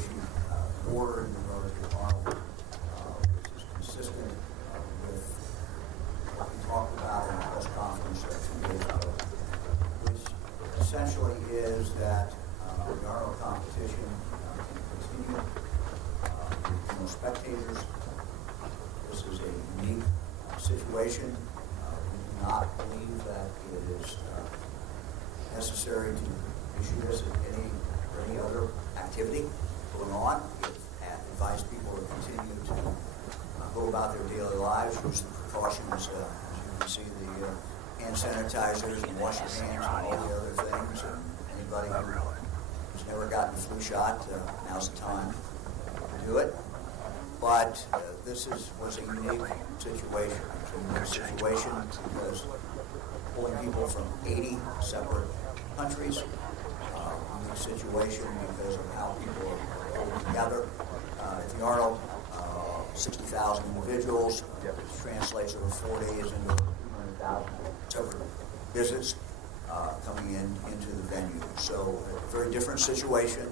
issued an order in regard to Arnold, which is consistent with what we talked about in the press conference 2 days ago, which essentially is that the Arnold competition can continue. No spectators. This is a unique situation. We do not believe that it is necessary to issue this at any other activity going on. We advise people to continue to go about their daily lives, use the precautions, as you can see, the hand sanitizers and wash your hands and all the other things. And anybody who's never gotten a flu shot, now's the time to do it. But this was a unique situation. It's a unique situation because pulling people from 80 separate countries, unique situation because of how people are pulled together. At the Arnold, 60,000 individuals, which translates over 4 days into 200,000 separate visits coming into the venue. So a very different situation.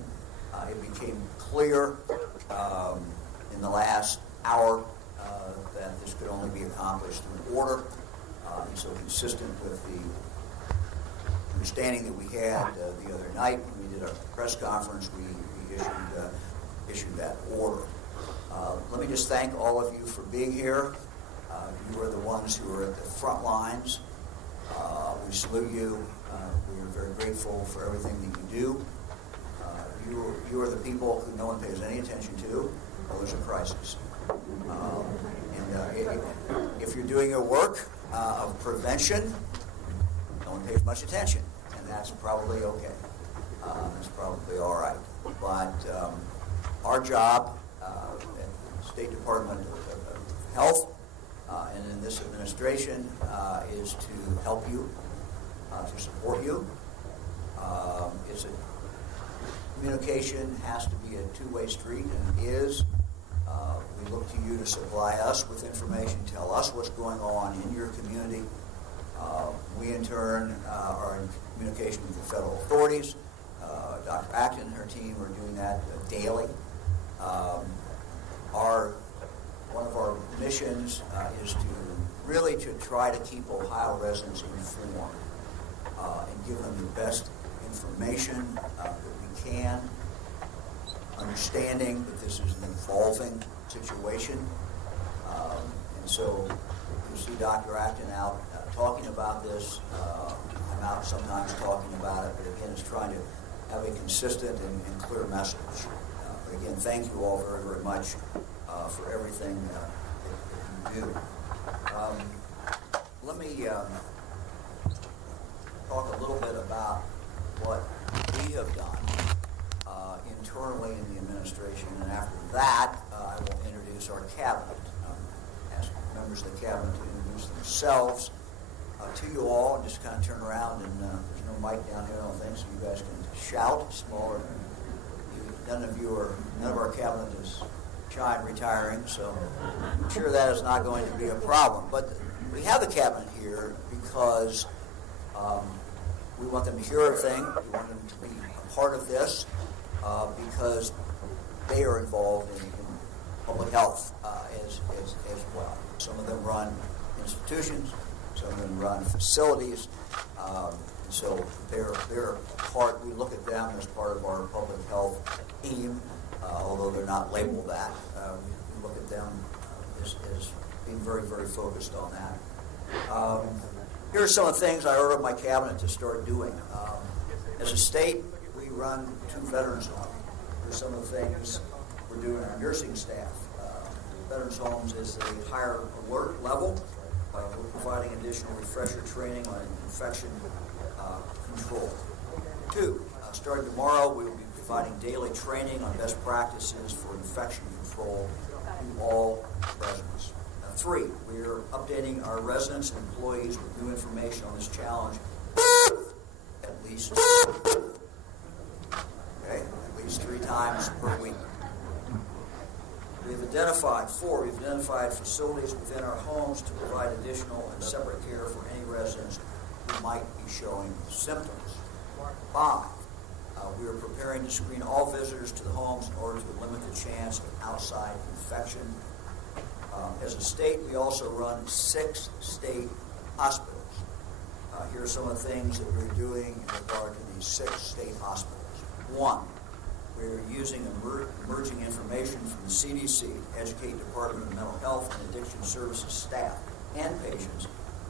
It became clear in the last hour that this could only be accomplished through an order. And so consistent with the understanding that we had the other night when we did our press conference, we issued that order. Let me just thank all of you for being here. You are the ones who are at the front lines. We salute you. We are very grateful for everything that you do. You are the people who no one pays any attention to. There's a crisis. If you're doing your work of prevention, no one pays much attention, and that's probably okay. That's probably all right. But our job at the State Department of Health and in this administration is to help you, to support you. Communication has to be a two-way street, and it is. We look to you to supply us with information, tell us what's going on in your community. We, in turn, are in communication with the federal authorities. Dr. Acton and her team are doing that daily. One of our missions is to try to keep Ohio residents informed and give them the best information that we can, understanding that this is an evolving situation. And so you see Dr. Acton out talking about this. I'm out sometimes talking about it, but again, it's trying to have a consistent and clear message. But again, thank you all very, very much for everything that you do. Let me talk a little bit about what we have done internally in the administration, and after that, I will introduce our cabinet. Ask members of the cabinet to introduce themselves to you all, and just kind of turn around, and there's no mic down here, I don't think, so you guys can shout smaller. None of our cabinet is shy and retiring, so I'm sure that is not going to be a problem. But we have the cabinet here because we want them to hear everything. We want them to be a part of this because they are involved in public health as well. Some of them run institutions, some of them run facilities, and so they're part. We look at them as part of our public health team, although they're not labeled that. We look at them as being very, very focused on that. Here are some of the things I ordered my cabinet to start doing. As a state, we run 2 veterans homes. Here's some of the things we're doing our nursing staff. Veterans homes is a higher alert level. We're providing additional refresher training on infection control. 2, starting tomorrow, we will be providing daily training on best practices for infection control to all residents. 3, we are updating our residents and employees with new information on this challenge at least 3 times per week. We've identified facilities within our homes to provide additional and separate care for any residents who might be showing symptoms. 5, We are preparing to screen all visitors to the homes in order to limit the chance of outside infection. As a state, we also run 6 state hospitals. Here are some of the things that we're doing in regard to these 6 state hospitals. 1, we're using emerging information from the CDC to educate Department of Mental Health and Addiction Services staff and patients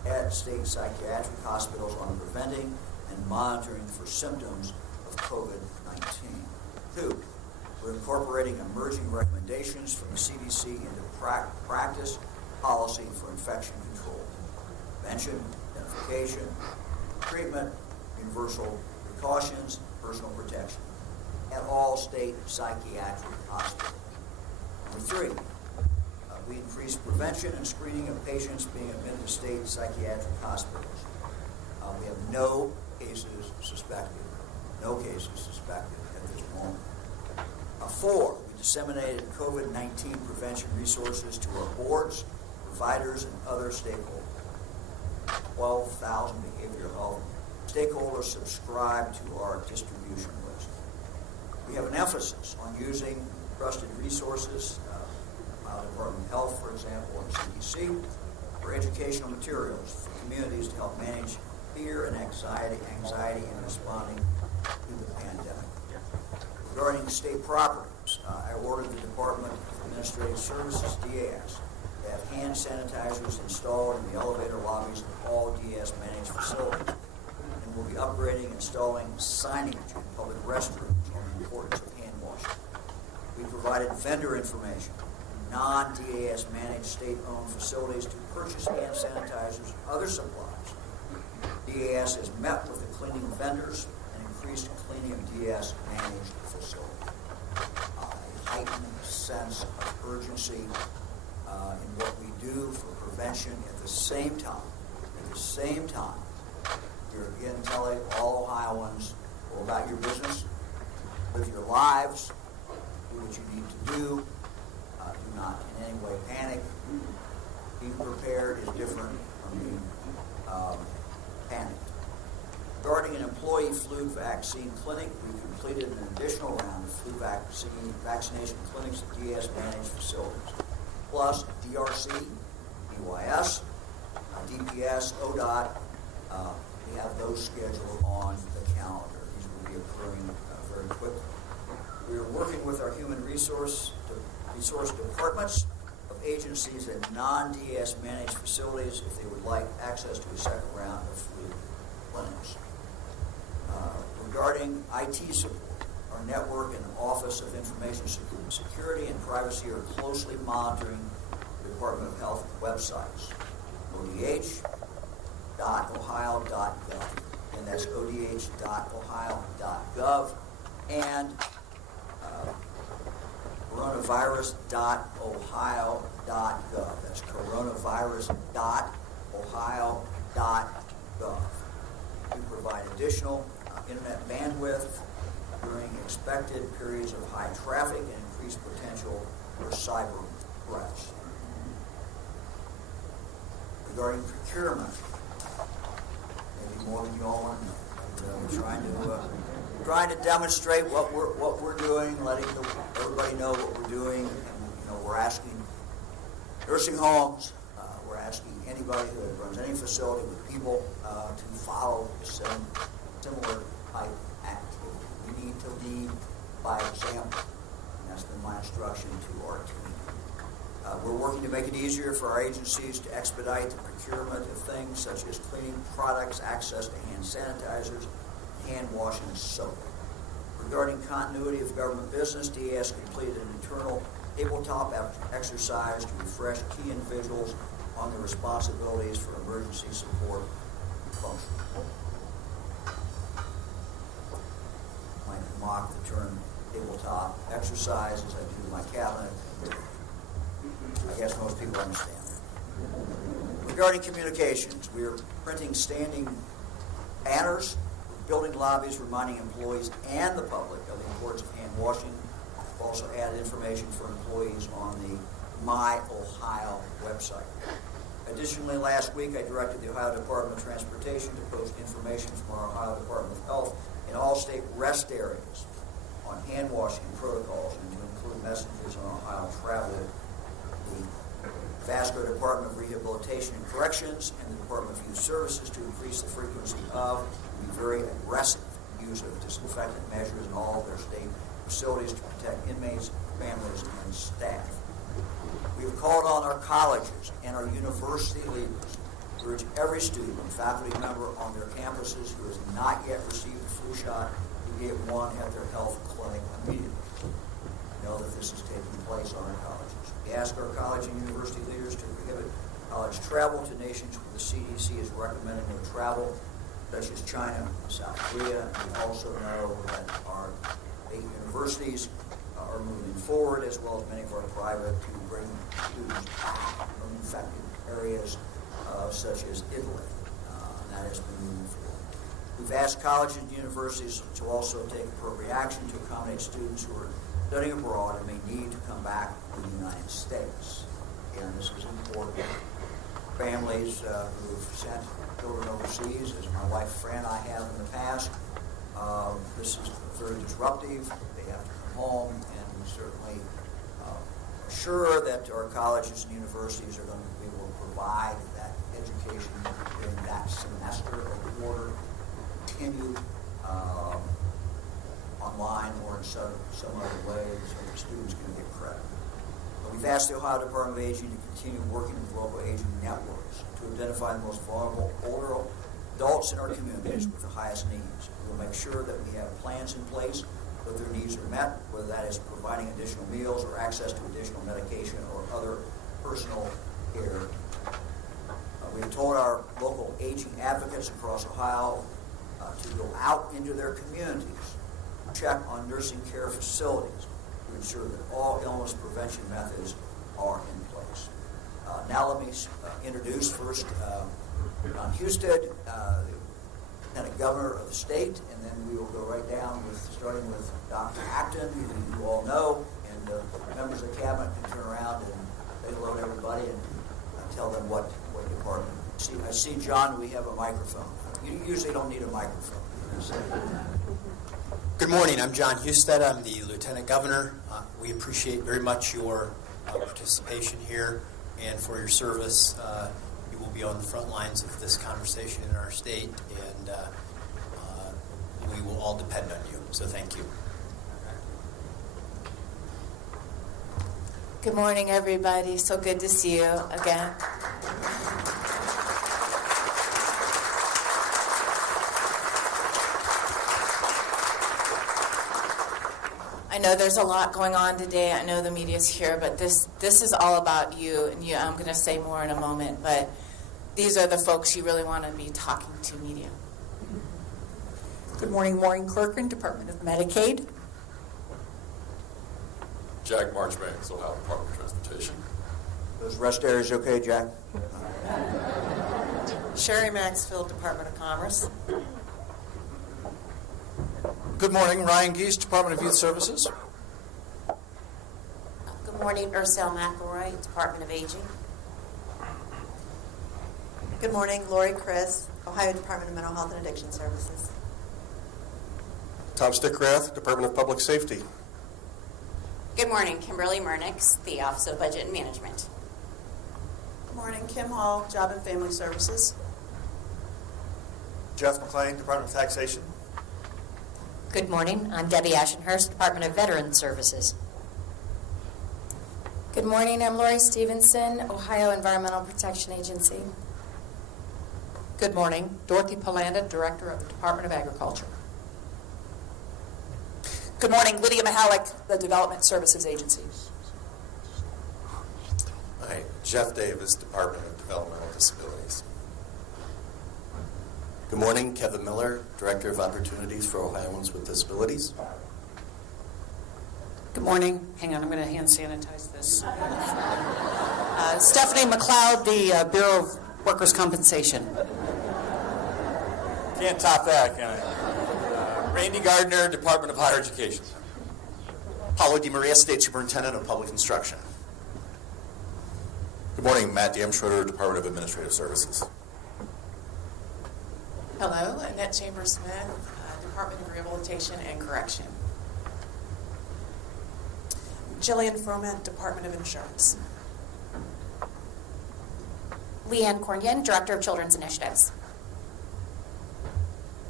at state psychiatric hospitals on preventing and monitoring for symptoms of COVID-19. 2, we're incorporating emerging recommendations from the CDC into practice policy for infection control, prevention, identification, treatment, universal precautions, personal protection at all state psychiatric hospitals. Number 3, we increase prevention and screening of patients being admitted to state psychiatric hospitals. We have no cases suspected at this moment. 4, we disseminated COVID-19 prevention resources to our boards, providers, and other stakeholders. 12,000 behavioral health stakeholders subscribe to our distribution list. We have an emphasis on using trusted resources, Ohio Department of Health, for example, and CDC, for educational materials for communities to help manage fear and anxiety in responding to the pandemic. Regarding state properties, I ordered the Department of Administrative Services, DAS, to have hand sanitizers installed in the elevator lobbies of all DAS-managed facilities, and will be upgrading and installing signage in public restrooms on the importance of hand washing. We provided vendor information in non-DAS managed state-owned facilities to purchase hand sanitizers and other supplies. DAS has met with the cleaning vendors and increased cleaning of DAS managed facilities. A heightened sense of urgency in what we do for prevention at the same time, you're again telling all Ohioans, go about your business, live your lives, do what you need to do, do not in any way panic. Being prepared is different from being panicked. Regarding an employee flu vaccine clinic, we completed an additional round of flu vaccination clinics at DAS-managed facilities, plus DRC, BYS, DPS, ODOT. We have those scheduled on the calendar. These will be occurring very quickly. We are working with our human resource departments of agencies and non-DAS managed facilities if they would like access to a second round of flu clinics. Regarding IT support, our network and Office of Information Security and Privacy are closely monitoring the Department of Health websites, odh.ohio.gov, and that's odh.ohio.gov, and coronavirus.ohio.gov. That's coronavirus.ohio.gov. We provide additional internet bandwidth during expected periods of high traffic and increased potential for cyber threats. Regarding procurement, maybe more than you all want to know. We're trying to demonstrate what we're doing, letting everybody know what we're doing, and we're asking nursing homes, we're asking anybody who runs any facility with people to follow the same similar type activity. We need to lead by example, and that's been my instruction to our team. We're working to make it easier for our agencies to expedite the procurement of things such as cleaning products, access to hand sanitizers, hand washing, and soap. Regarding continuity of government business, DAS completed an internal tabletop exercise to refresh key individuals on their responsibilities for emergency support function. I might mock the term tabletop exercise as I do my cabinet. I guess most people understand that. Regarding communications, we are printing standing banners, building lobbies reminding employees and the public of the importance of hand washing. We've also added information for employees on the My Ohio website. Additionally, last week I directed the Ohio Department of Transportation to post information from our Ohio Department of Health in all state rest areas on hand washing protocols and to include messages on Ohio travel. The Vasco Department of Rehabilitation and Corrections and the Department of Youth Services to increase the frequency of and be very aggressive use of disinfectant measures in all of their state facilities to protect inmates, families, and staff. We have called on our colleges and our university leaders to urge every student and faculty member on their campuses who has not yet received a flu shot to get one at their health clinic immediately. Know that this is taking place on our colleges. We ask our college and university leaders to prohibit college travel to nations where the CDC is recommending no travel, such as China and South Korea. We also know that our state universities are moving forward, as well as many of our private, to bring students back from infected areas such as Italy. And that has been moving forward. We've asked colleges and universities to also take appropriate action to accommodate students who are studying abroad and may need to come back to the United States. And this is important. Families who have sent children overseas, as my wife Fran and I have in the past, this is very disruptive. They have to come home, and we certainly assure that our colleges and universities are going to be able to provide that education during that semester or quarter, continued online or in some other way, so the students can get credit. We've asked the Ohio Department of Aging to continue working with local aging networks to identify the most vulnerable older adults in our communities with the highest needs. We'll make sure that we have plans in place so their needs are met, whether that is providing additional meals or access to additional medication or other personal care. We've told our local aging advocates across Ohio to go out into their communities, check on nursing care facilities to ensure that all illness prevention methods are in place. Now let me introduce first John Husted, Lieutenant Governor of the state, and then we will go right down starting with Dr. Acton, who you all know, and members of the cabinet can turn around and say hello to everybody and tell them what department. I see, John, we have a microphone. You usually don't need a microphone. Good morning. I'm John Husted. I'm the Lieutenant Governor. We appreciate very much your participation here and for your service. You will be on the front lines of this conversation in our state, and we will all depend on you. So thank you. Good morning, everybody. So good to see you again. I know there's a lot going on today. I know the media's here, but this is all about you. And I'm going to say more in a moment, but these are the folks you really want to be talking to, media. Good morning, Maureen Clerkin, Department of Medicaid. Jack Marchbanks, Ohio Department of Transportation. Those rest areas okay, Jack? Sherry Maxfield, Department of Commerce. Good morning, Ryan Geese, Department of Youth Services. Good morning, Ursel McElroy, Department of Aging. Good morning, Lori Chris, Ohio Department of Mental Health and Addiction Services. Tom Stickrath, Department of Public Safety. Good morning, Kimberly Murnix, the Office of Budget and Management. Good morning, Kim Hall, Job and Family Services. Jeff McLean, Department of Taxation. Good morning. I'm Debbie Ashenhurst, Department of Veterans Services. Good morning. I'm Lori Stevenson, Ohio Environmental Protection Agency. Good morning, Dorothy Polanda, Director of the Department of Agriculture. Good morning, Lydia Mihalik, the Development Services Agency. Hi, Jeff Davis, Department of Developmental Disabilities. Good morning, Kevin Miller, Director of Opportunities for Ohioans with Disabilities. Good morning. Hang on, I'm going to hand sanitize this. Stephanie McLeod, the Bureau of Workers' Compensation. Can't top that, can I? Randy Gardner, Department of Higher Education. Paulo DeMaria, State Superintendent of Public Instruction. Good morning, Matt Damschroeder, Department of Administrative Services. Hello, Annette Chambers-Smith, Department of Rehabilitation and Correction. Jillian Froment, Department of Insurance. Leanne Cornian, Director of Children's Initiatives.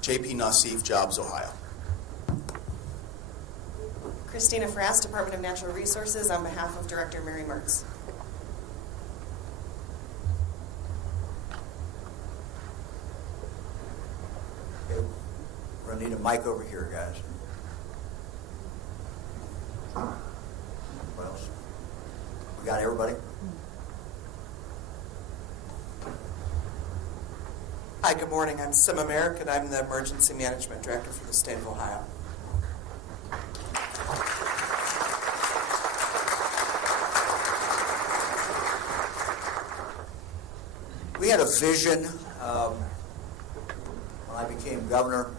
JP Nassif, Jobs, Ohio. Christina Frass, Department of Natural Resources, on behalf of Director Mary Mertz. Okay, we're gonna need a mic over here, guys. What else? We got everybody? Hi, good morning. I'm Sim Merrick, and I'm the Emergency Management Director for the state of Ohio. We had a vision when I became governor,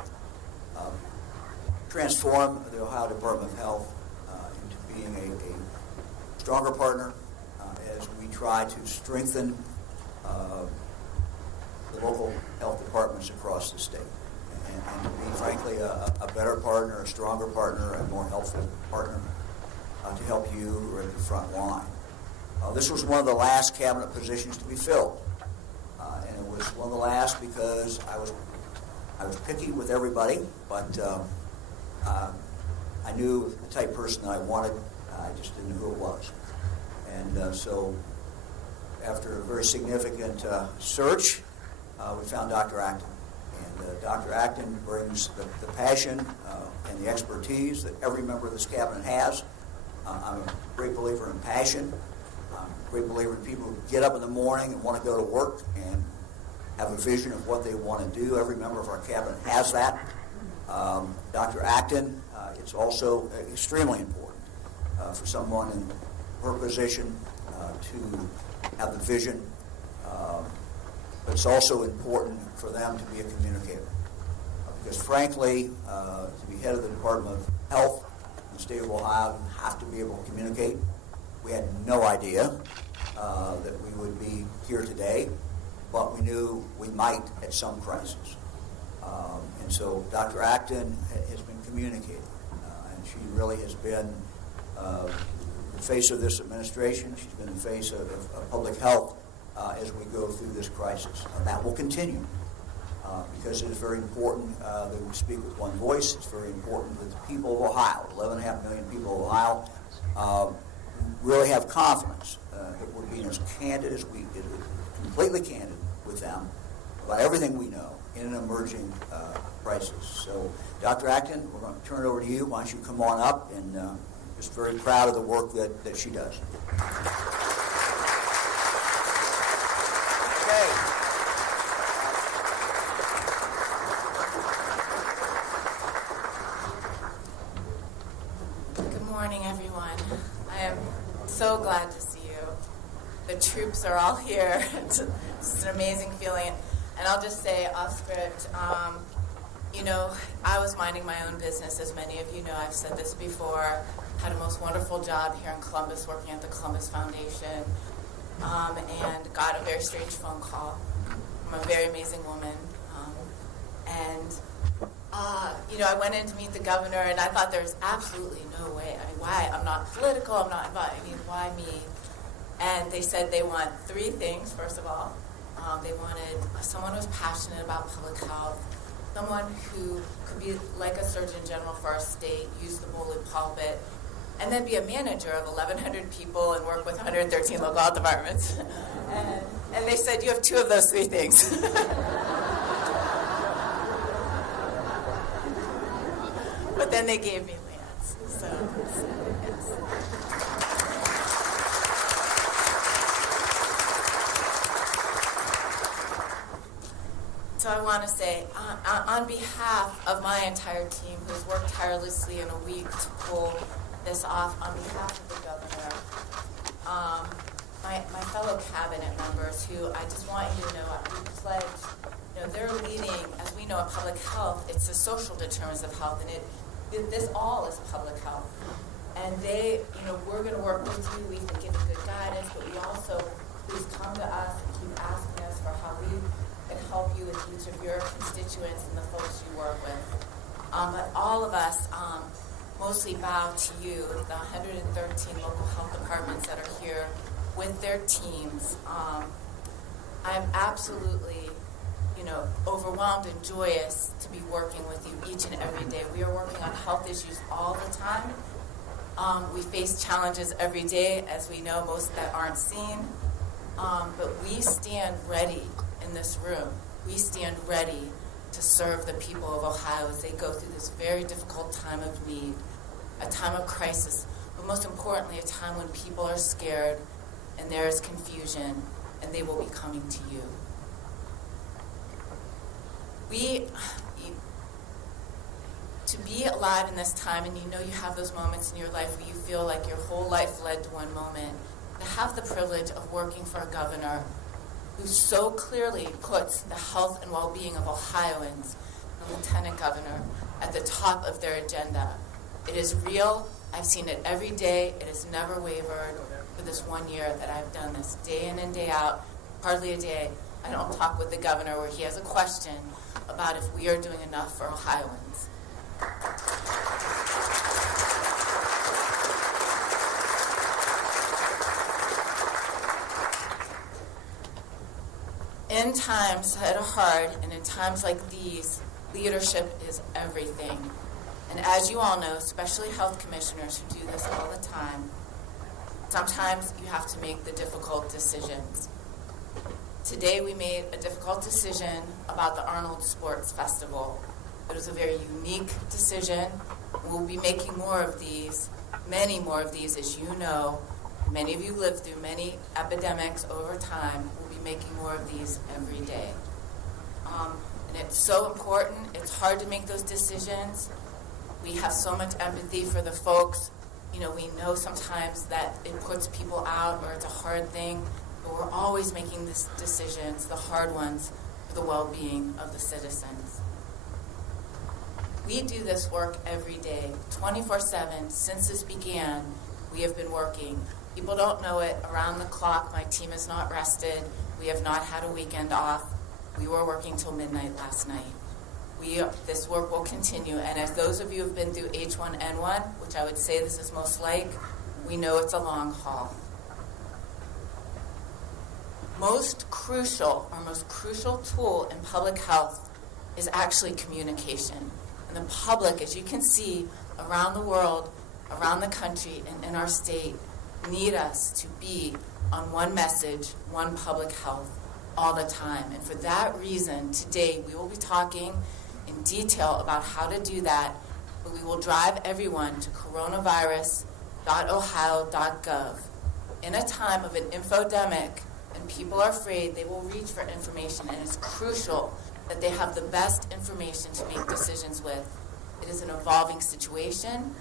transform the Ohio Department of Health into being a stronger partner as we try to strengthen the local health departments across the state. And to be, frankly, a better partner, a stronger partner, a more helpful partner to help you who are at the front line. This was one of the last cabinet positions to be filled. And it was one of the last because I was picky with everybody, but I knew the type of person that I wanted. I just didn't know who it was. And so after a very significant search, we found Dr. Acton. And Dr. Acton brings the passion and the expertise that every member of this cabinet has. I'm a great believer in passion. I'm a great believer in people who get up in the morning and want to go to work and have a vision of what they want to do. Every member of our cabinet has that. Dr. Acton, it's also extremely important for someone in her position to have the vision. But it's also important for them to be a communicator. Because frankly, to be head of the Department of Health in the state of Ohio, you have to be able to communicate. We had no idea that we would be here today, but we knew we might at some crisis. And so Dr. Acton has been communicating, and she really has been the face of this administration. She's been the face of public health as we go through this crisis. And that will continue because it is very important that we speak with one voice. It's very important that the people of Ohio, 11.5 million people of Ohio, really have confidence that we're being as candid as we did, completely candid with them about everything we know in an emerging crisis. So, Dr. Acton, we're going to turn it over to you. Why don't you come on up, and just very proud of the work that she does. Good morning, everyone. I am so glad to see you. The troops are all here. It's an amazing feeling. And I'll just say off script, I was minding my own business, as many of you know. I've said this before. Had a most wonderful job here in Columbus, working at the Columbus Foundation, and got a very strange phone call from a very amazing woman. I went in to meet the governor, and I thought there's absolutely no way. I mean, why? I'm not political. I'm not involved. I mean, why me? And they said they want three things, first of all. They wanted someone who was passionate about public health, someone who could be like a Surgeon General for our state, use the bully pulpit, and then be a manager of 1,100 people and work with 113 local health departments. And they said, you have two of those three things. But then they gave me Lance. So I want to say, on behalf of my entire team who's worked tirelessly in a week to pull this off, on behalf of the governor, my fellow cabinet members who I just want you to know, we pledge, they're leading, as we know in public health, it's the social determinants of health, and this all is public health. And we're going to work with you. We've been giving good guidance, but we also, please come to us and keep asking us for how we can help you with each of your constituents and the folks you work with. But all of us mostly bow to you, the 113 local health departments that are here with their teams. I'm absolutely, overwhelmed and joyous to be working with you each and every day. We are working on health issues all the time. We face challenges every day, as we know, most that aren't seen. But we stand ready in this room. We stand ready to serve the people of Ohio as they go through this very difficult time of need, a time of crisis, but most importantly, a time when people are scared and there is confusion, and they will be coming to you. To be alive in this time, and you have those moments in your life where you feel like your whole life led to one moment, to have the privilege of working for a governor who so clearly puts the health and well-being of Ohioans, the lieutenant governor, at the top of their agenda. It is real. I've seen it every day. It has never wavered for this 1 year that I've done this, day in and day out, hardly a day. I don't talk with the governor where he has a question about if we are doing enough for Ohioans. In times that are hard and in times like these, leadership is everything. And as you all know, especially health commissioners who do this all the time, sometimes you have to make the difficult decisions. Today we made a difficult decision about the Arnold Sports Festival. It was a very unique decision. We'll be making more of these, many more of these, as you know. Many of you lived through many epidemics over time. We'll be making more of these every day. And it's so important. It's hard to make those decisions. We have so much empathy for the folks. We know sometimes that it puts people out or it's a hard thing, but we're always making these decisions, the hard ones, for the well-being of the citizens. We do this work every day, 24/7. Since this began, we have been working. People don't know it. Around the clock, my team has not rested. We have not had a weekend off. We were working till midnight last night. This work will continue, and as those of you who have been through H1N1, which I would say this is most like, we know it's a long haul. Most crucial tool in public health is actually communication. And the public, as you can see, around the world, around the country, and in our state, need us to be on one message, one public health, all the time. And for that reason, today we will be talking in detail about how to do that, but we will drive everyone to coronavirus.ohio.gov. In a time of an infodemic and people are afraid, they will reach for information, and it's crucial that they have the best information to make decisions with. It is an evolving situation.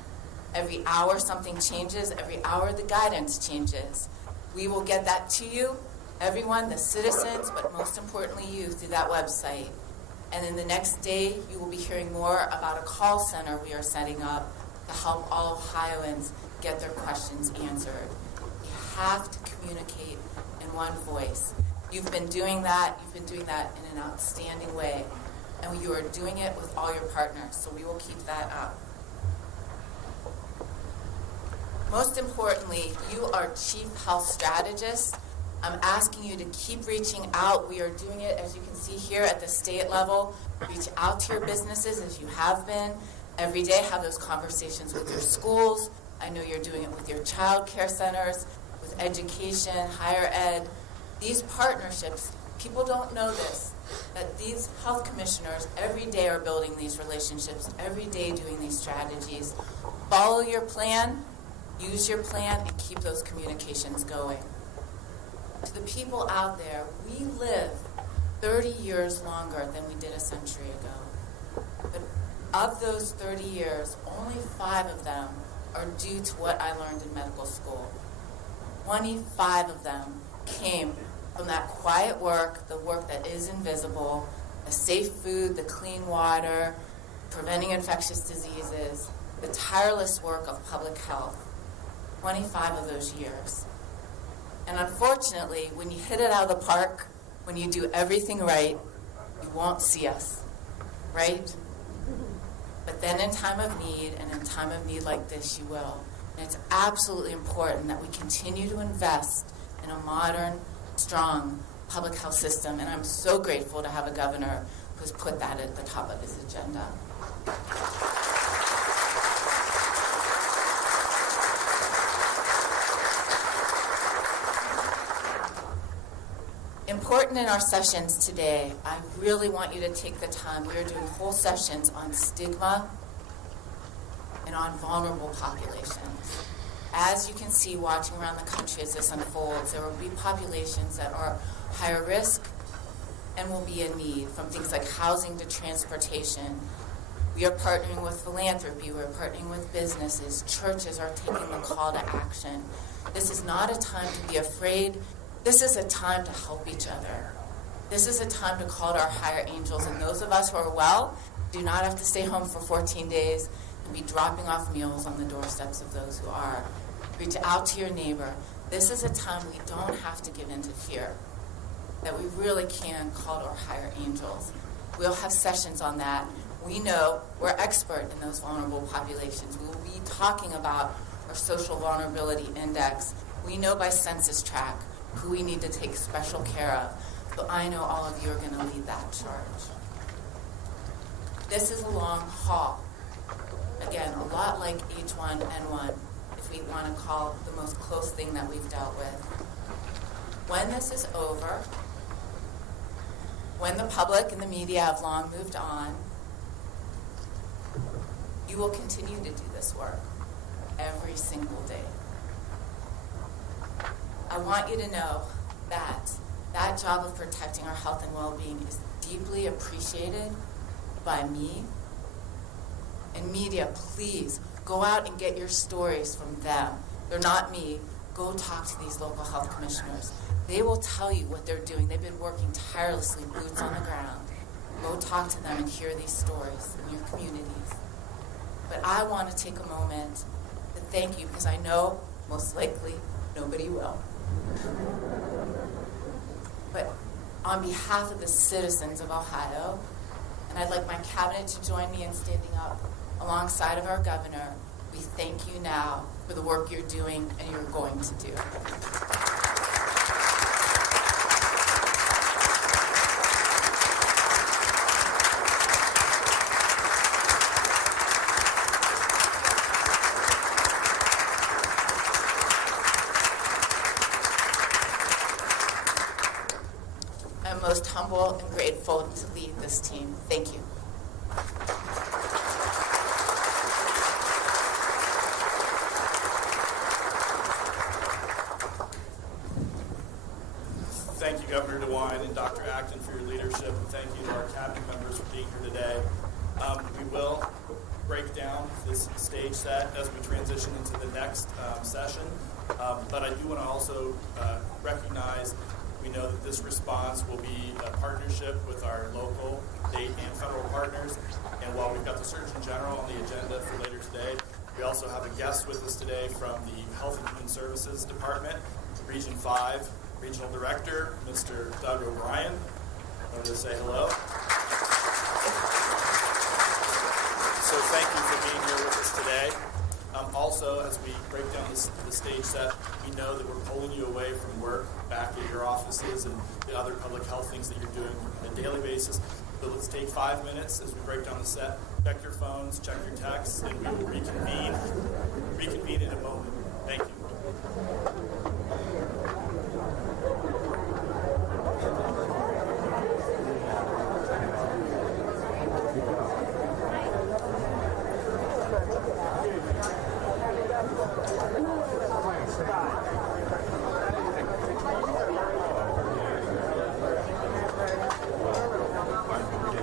Every hour something changes. Every hour the guidance changes. We will get that to you, everyone, the citizens, but most importantly you, through that website. And then the next day, you will be hearing more about a call center we are setting up to help all Ohioans get their questions answered. You have to communicate in one voice. You've been doing that. You've been doing that in an outstanding way. And you are doing it with all your partners, so we will keep that up. Most importantly, you are chief health strategists. I'm asking you to keep reaching out. We are doing it, as you can see here, at the state level. Reach out to your businesses as you have been. Every day, have those conversations with your schools. I know you're doing it with your child care centers, with education, higher ed. These partnerships, people don't know this, that these health commissioners every day are building these relationships, every day doing these strategies. Follow your plan, use your plan, and keep those communications going. To the people out there, we live 30 years longer than we did a century ago. But of those 30 years, only 5 of them are due to what I learned in medical school. 25 of them came from that quiet work, the work that is invisible, the safe food, the clean water, preventing infectious diseases, the tireless work of public health. 25 of those years. And unfortunately, when you hit it out of the park, when you do everything right, you won't see us, right? But then in time of need, and in time of need like this, you will. And it's absolutely important that we continue to invest in a modern, strong public health system. And I'm so grateful to have a governor who's put that at the top of his agenda. Important in our sessions today, I really want you to take the time. We are doing whole sessions on stigma and on vulnerable populations. As you can see watching around the country as this unfolds, there will be populations that are higher risk and will be in need, from things like housing to transportation. We are partnering with philanthropy, we're partnering with businesses, churches are taking the call to action. This is not a time to be afraid. This is a time to help each other. This is a time to call to our higher angels, and those of us who are well do not have to stay home for 14 days and be dropping off meals on the doorsteps of those who are. Reach out to your neighbor. This is a time we don't have to give in to fear, that we really can call to our higher angels. We'll have sessions on that. We know we're expert in those vulnerable populations. We will be talking about our social vulnerability index. We know by census tract who we need to take special care of. So I know all of you are going to lead that charge. This is a long haul. Again, a lot like H1N1, if we want to call the most close thing that we've dealt with. When this is over, when the public and the media have long moved on, you will continue to do this work every single day. I want you to know that that job of protecting our health and well-being is deeply appreciated by me. And media, please go out and get your stories from them. They're not me. Go talk to these local health commissioners. They will tell you what they're doing. They've been working tirelessly, boots on the ground. Go talk to them and hear these stories in your communities. But I want to take a moment to thank you, because I know most likely nobody will. But on behalf of the citizens of Ohio, and I'd like my cabinet to join me in standing up alongside of our governor, we thank you now for the work you're doing and you're going to do. I'm most humble and grateful to lead this team. Thank you. Thank you, Governor DeWine and Dr. Acton, for your leadership, and thank you to our cabinet members for being here today. We will break down this stage set as we transition into the next session, but I do want to also recognize we know that this response will be a partnership with our local, state, and federal partners, and while we've got the Surgeon General on the agenda for later today, we also have a guest with us today from the Health and Human Services Department, Region 5, Regional Director, Mr. Doug O'Brien. I wanted to say hello. So thank you for being here with us today. Also, as we break down the stage set, we know that we're pulling you away from work back at your offices and the other public health things that you're doing on a daily basis. So let's take 5 minutes as we break down the set. Check your phones, check your texts, and we will reconvene in a moment. Thank you.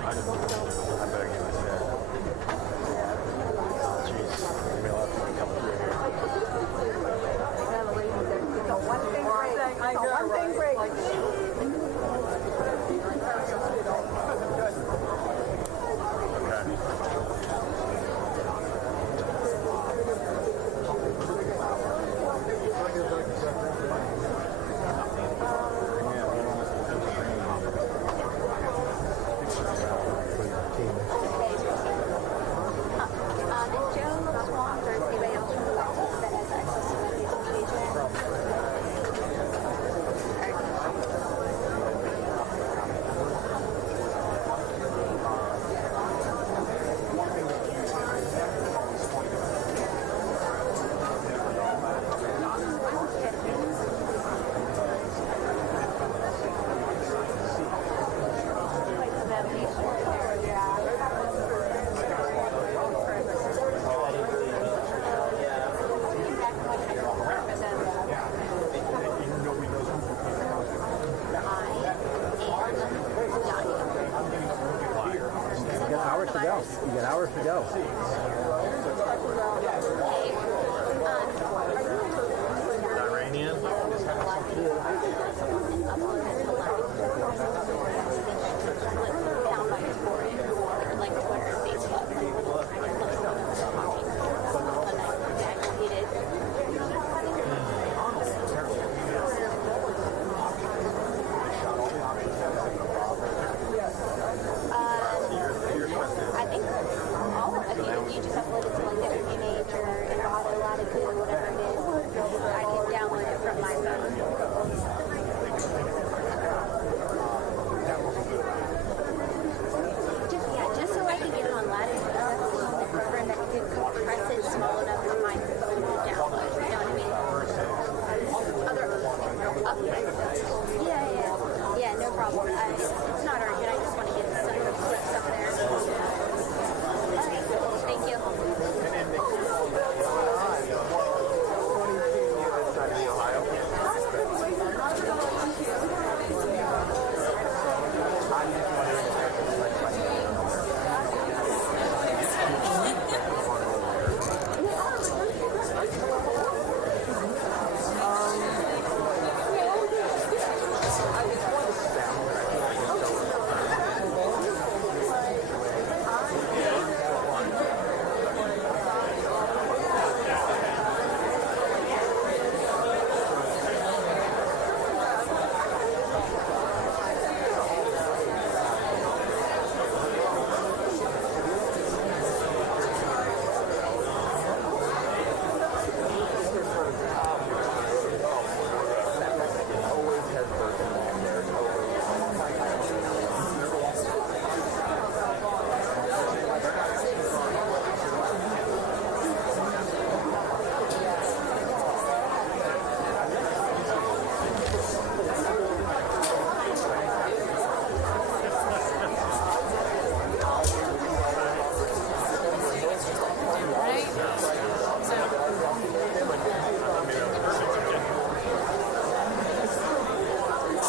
I better get my set. Jeez, give me a lot first to go. Iranian.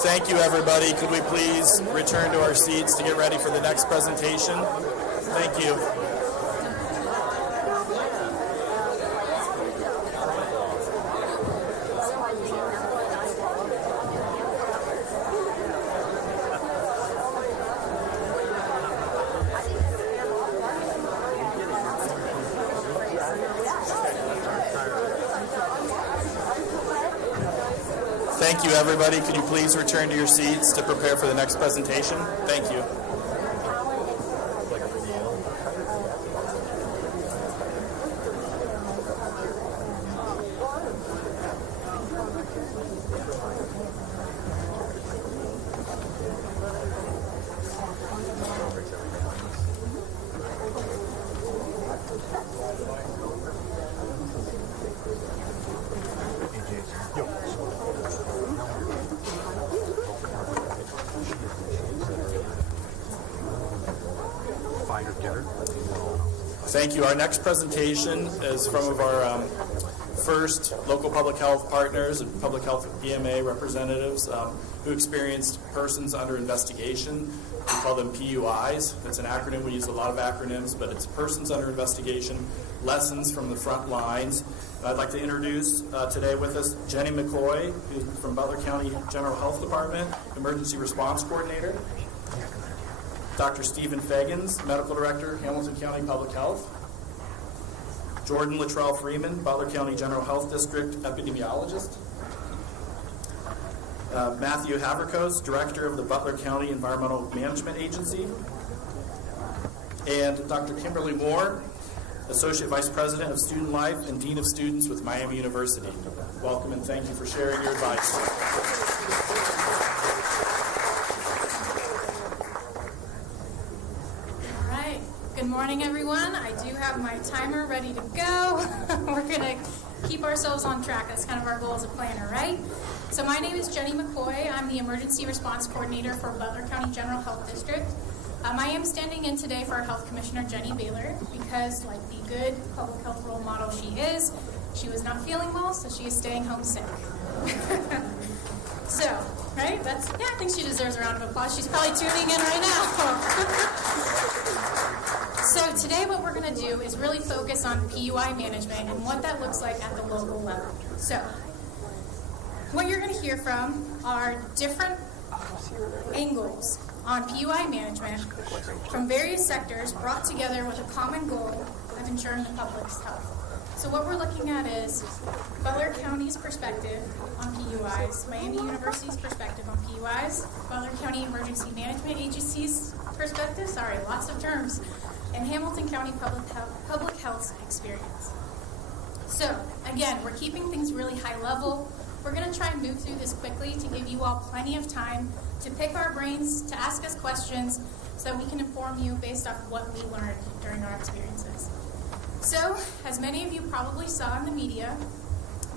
Thank you, everybody. Could we please return to our seats to get ready for the next presentation? Thank you. Thank you, everybody. Could you please return to your seats to prepare for the next presentation? Thank you. Thank you. Our next presentation is from our first local public health partners and public health EMA representatives who experienced persons under investigation. We call them PUIs. That's an acronym. We use a lot of acronyms, but it's persons under investigation, lessons from the front lines. And I'd like to introduce today with us Jenny McCoy, who's from Butler County General Health Department, Emergency Response Coordinator. Dr. Stephen Fagans, Medical Director, Hamilton County Public Health. Jordan Luttrell Freeman, Butler County General Health District Epidemiologist. Matthew Haverkos, Director of the Butler County Environmental Management Agency. And Dr. Kimberly Moore, Associate Vice President of Student Life and Dean of Students with Miami University. Welcome and thank you for sharing your advice. Good morning, everyone. I do have my timer ready to go. We're going to keep ourselves on track. That's kind of our goal as a planner, right? So my name is Jenny McCoy. I'm the Emergency Response Coordinator for Butler County General Health District. I am standing in today for our Health Commissioner, Jenny Baylor, because like the good public health role model she is, she was not feeling well, so she is staying home sick. So, right? I think she deserves a round of applause. She's probably tuning in right now. So today what we're going to do is really focus on PUI management and what that looks like at the local level. So what you're going to hear from are different angles on PUI management from various sectors brought together with a common goal of ensuring the public's health. So what we're looking at is Butler County's perspective on PUIs, Miami University's perspective on PUIs, Butler County Emergency Management Agency's perspective, lots of terms, and Hamilton County Public Health's experience. So again, we're keeping things really high level. We're going to try and move through this quickly to give you all plenty of time to pick our brains, to ask us questions, so that we can inform you based off what we learned during our experiences. So, as many of you probably saw in the media,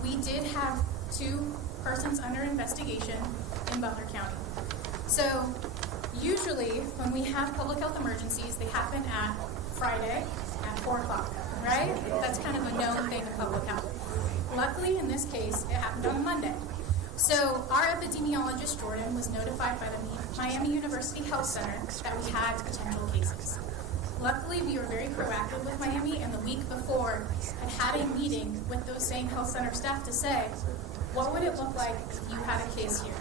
we did have 2 persons under investigation in Butler County. So, usually when we have public health emergencies, they happen at Friday at 4 o'clock, right? That's kind of a known thing in public health. Luckily, in this case, it happened on a Monday. So our epidemiologist, Jordan, was notified by the Miami University Health Center that we had potential cases. Luckily, we were very proactive with Miami, and the week before had a meeting with those same health center staff to say, what would it look like if you had a case here?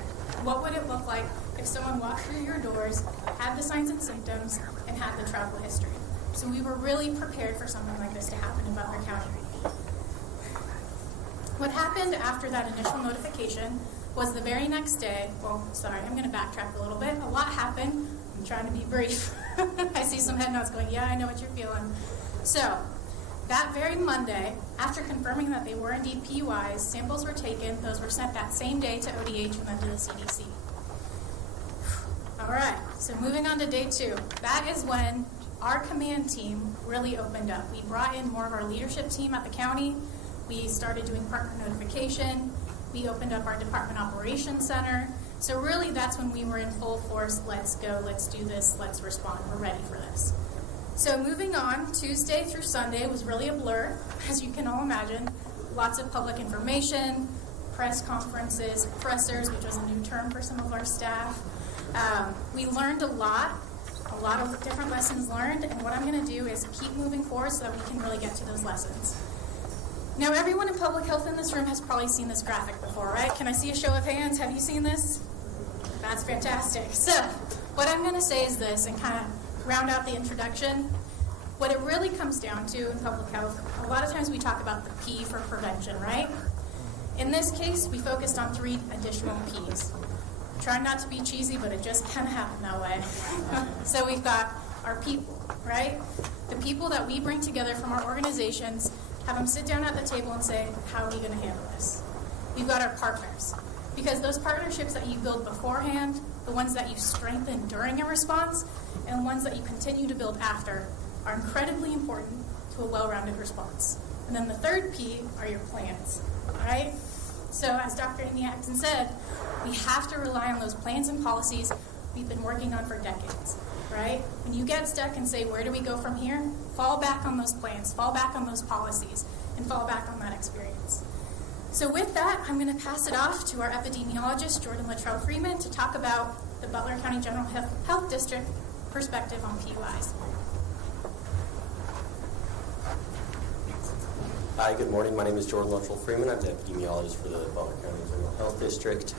What would it look like if someone walked through your doors, had the signs and symptoms, and had the travel history? So we were really prepared for something like this to happen in Butler County. What happened after that initial notification was the very next day, I'm going to backtrack a little bit. A lot happened. I'm trying to be brief. I see some head nods going, yeah, I know what you're feeling. So, that very Monday, after confirming that they were indeed PUIs, samples were taken. Those were sent that same day to ODH and then to the CDC. All right, so moving on to day 2. That is when our command team really opened up. We brought in more of our leadership team at the county. We started doing partner notification. We opened up our department operations center. So really that's when we were in full force. Let's go, let's do this, let's respond. We're ready for this. So moving on, Tuesday through Sunday was really a blur, as you can all imagine. Lots of public information, press conferences, pressers, which was a new term for some of our staff. We learned a lot of different lessons learned, and what I'm going to do is keep moving forward so that we can really get to those lessons. Now, everyone in public health in this room has probably seen this graphic before, right? Can I see a show of hands? Have you seen this? That's fantastic. So, what I'm going to say is this, and kind of round out the introduction. What it really comes down to in public health, a lot of times we talk about the P for prevention, right? In this case, we focused on 3 additional Ps. Try not to be cheesy, but it just kind of happened that way. So we've got our people, right? The people that we bring together from our organizations, have them sit down at the table and say, how are we going to handle this? We've got our partners. Because those partnerships that you build beforehand, the ones that you strengthen during a response, and the ones that you continue to build after, are incredibly important to a well-rounded response. And then the 3rd P are your plans, right? So as Dr. Amy Acton said, we have to rely on those plans and policies we've been working on for decades, right? When you get stuck and say, where do we go from here? Fall back on those plans, fall back on those policies, and fall back on that experience. So with that, I'm going to pass it off to our epidemiologist, Jordan Luttrell Freeman, to talk about the Butler County General Health District perspective on PUIs. Hi, good morning. My name is Jordan Luttrell Freeman. I'm the epidemiologist for the Butler County General Health District.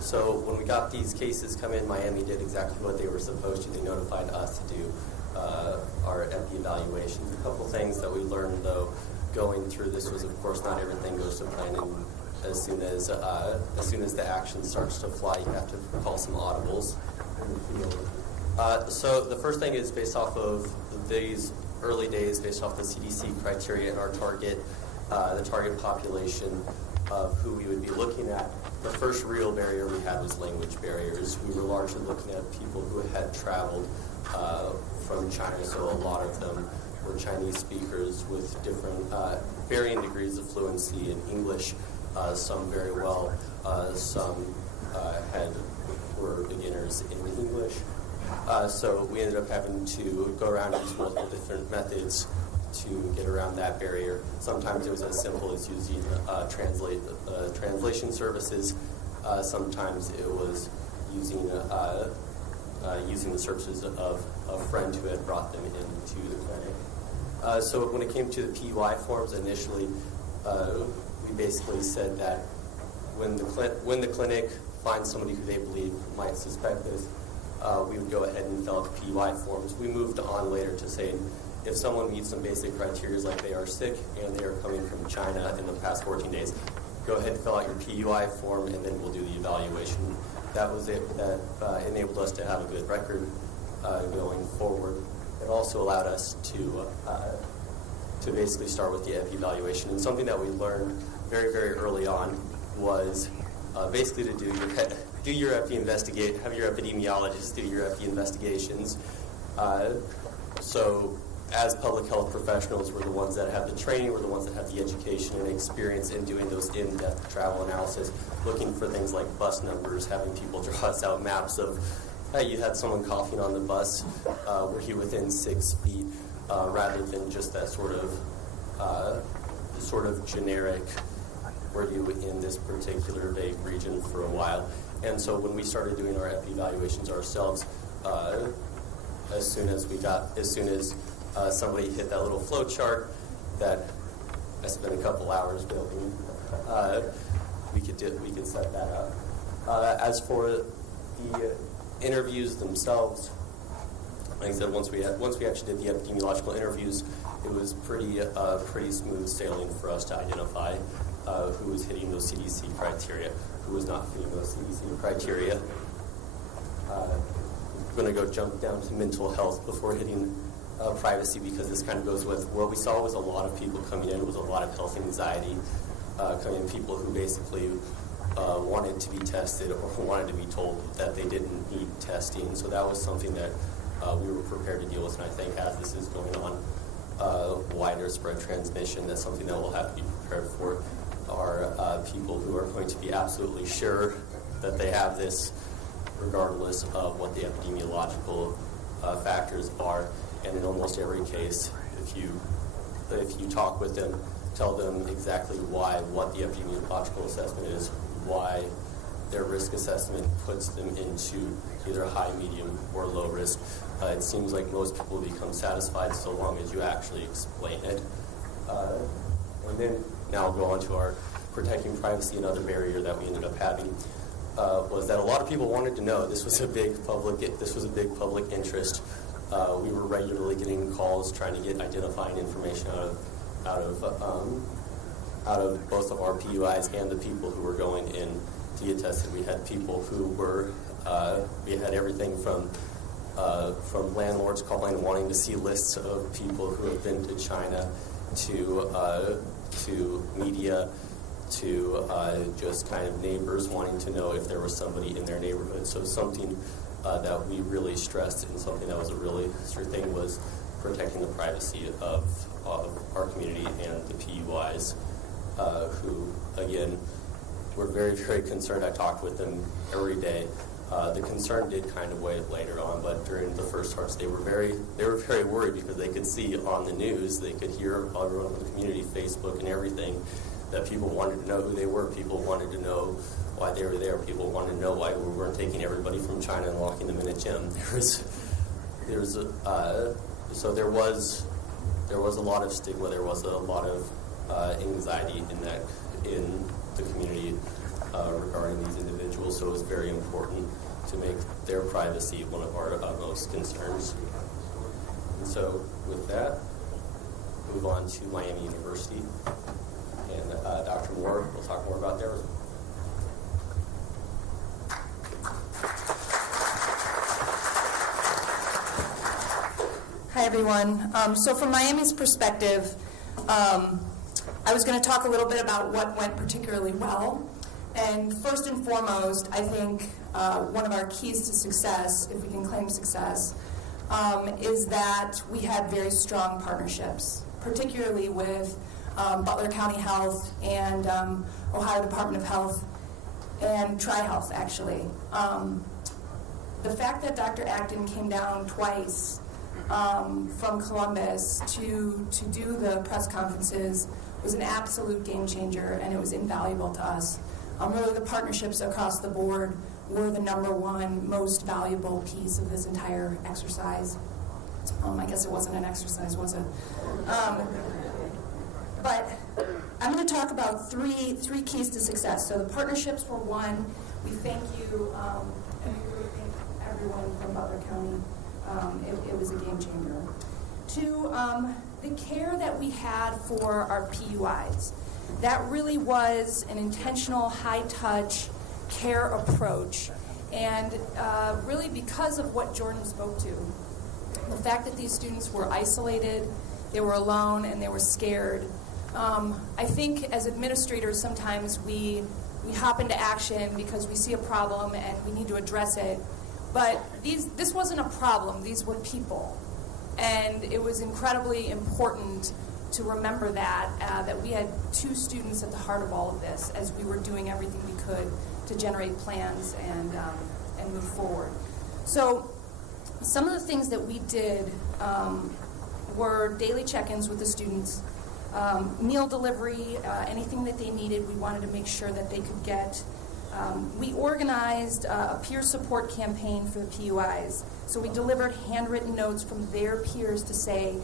So when we got these cases come in, Miami did exactly what they were supposed to. They notified us to do our epi evaluations. A couple things that we learned, though, going through this was, of course, not everything goes to plan. And as soon as the action starts to fly, you have to call some audibles. So the first thing is based off of these early days, based off the CDC criteria and our target, the target population of who we would be looking at. The first real barrier we had was language barriers. We were largely looking at people who had traveled from China, so a lot of them were Chinese speakers with different, varying degrees of fluency in English, some very well, some were beginners in English. So we ended up having to go around and use multiple different methods to get around that barrier. Sometimes it was as simple as using translation services. Sometimes it was using using the services of a friend who had brought them into the clinic. So when it came to the PUI forms, initially we basically said that when the clinic finds somebody who they believe might suspect this, we would go ahead and fill out the PUI forms. We moved on later to saying if someone meets some basic criteria like they are sick and they are coming from China in the past 14 days, go ahead and fill out your PUI form and then we'll do the evaluation. That was it. That enabled us to have a good record going forward. It also allowed us to basically start with the evaluation. And something that we learned very, very early on was basically to do your epi investigate, have your epidemiologists do your epi investigations. So as public health professionals, we're the ones that have the training, we're the ones that have the education and experience in doing those in-depth travel analysis, looking for things like bus numbers, having people draw us out maps of, hey, you had someone coughing on the bus, were you within 6 feet, rather than just that sort of generic, were you in this particular vague region for a while. And so when we started doing our epi evaluations ourselves, as soon as somebody hit that little flow chart that I spent a couple hours building, we could set that up. As for the interviews themselves, like I said, once we actually did the epidemiological interviews, it was pretty smooth sailing for us to identify who was hitting those CDC criteria, who was not hitting those CDC criteria. I'm going to go jump down to mental health before hitting privacy, because this kind of goes with what we saw was a lot of people coming in, was a lot of health anxiety, coming in, people who basically wanted to be tested or wanted to be told that they didn't need testing. So that was something that we were prepared to deal with, and I think as this is going on, wider spread transmission, that's something that we'll have to be prepared for, are people who are going to be absolutely sure that they have this, regardless of what the epidemiological factors are. And in almost every case, if you talk with them, tell them exactly what the epidemiological assessment is, why their risk assessment puts them into either high, medium, or low risk. It seems like most people become satisfied so long as you actually explain it. And then now I'll go on to our protecting privacy. Another barrier that we ended up having was that a lot of people wanted to know. This was a big public interest. We were regularly getting calls trying to get identifying information out of both of our PUIs and the people who were going in to get tested. We had people who were we had everything from landlords calling wanting to see lists of people who have been to China, to media, to just kind of neighbors wanting to know if there was somebody in their neighborhood. So something that we really stressed, and something that was a really sure thing, was protecting the privacy of our community and the PUIs, who, again, were very, very concerned. I talked with them every day. The concern did kind of wave later on, but during the first parts, they were very worried, because they could see on the news, they could hear everyone in the community, Facebook and everything, that people wanted to know who they were. People wanted to know why they were there. People wanted to know why we weren't taking everybody from China and locking them in a gym. So there was a lot of stigma. There was a lot of anxiety in the community regarding these individuals. So it was very important to make their privacy one of our utmost concerns. And so with that, move on to Miami University. And Dr. Moore will talk more about theirs. Hi, everyone. So from Miami's perspective, I was going to talk a little bit about what went particularly well. And first and foremost, I think one of our keys to success, if we can claim success, is that we had very strong partnerships, particularly with Butler County Health and Ohio Department of Health and Tri-Health, actually. The fact that Dr. Acton came down twice from Columbus to do the press conferences was an absolute game changer, and it was invaluable to us. Really, the partnerships across the board were the number one most valuable piece of this entire exercise. I guess it wasn't an exercise, was it? But I'm going to talk about three keys to success. So the partnerships were one. We thank you, and we really thank everyone from Butler County. It was a game changer. Two, the care that we had for our PUIs. That really was an intentional, high-touch care approach. And really because of what Jordan spoke to, the fact that these students were isolated, they were alone, and they were scared. I think as administrators, sometimes we hop into action because we see a problem and we need to address it. But this wasn't a problem. These were people. And it was incredibly important to remember that we had two students at the heart of all of this as we were doing everything we could to generate plans and move forward. So some of the things that we did were daily check-ins with the students, meal delivery, anything that they needed, we wanted to make sure that they could get. We organized a peer support campaign for the PUIs. So we delivered handwritten notes from their peers to say,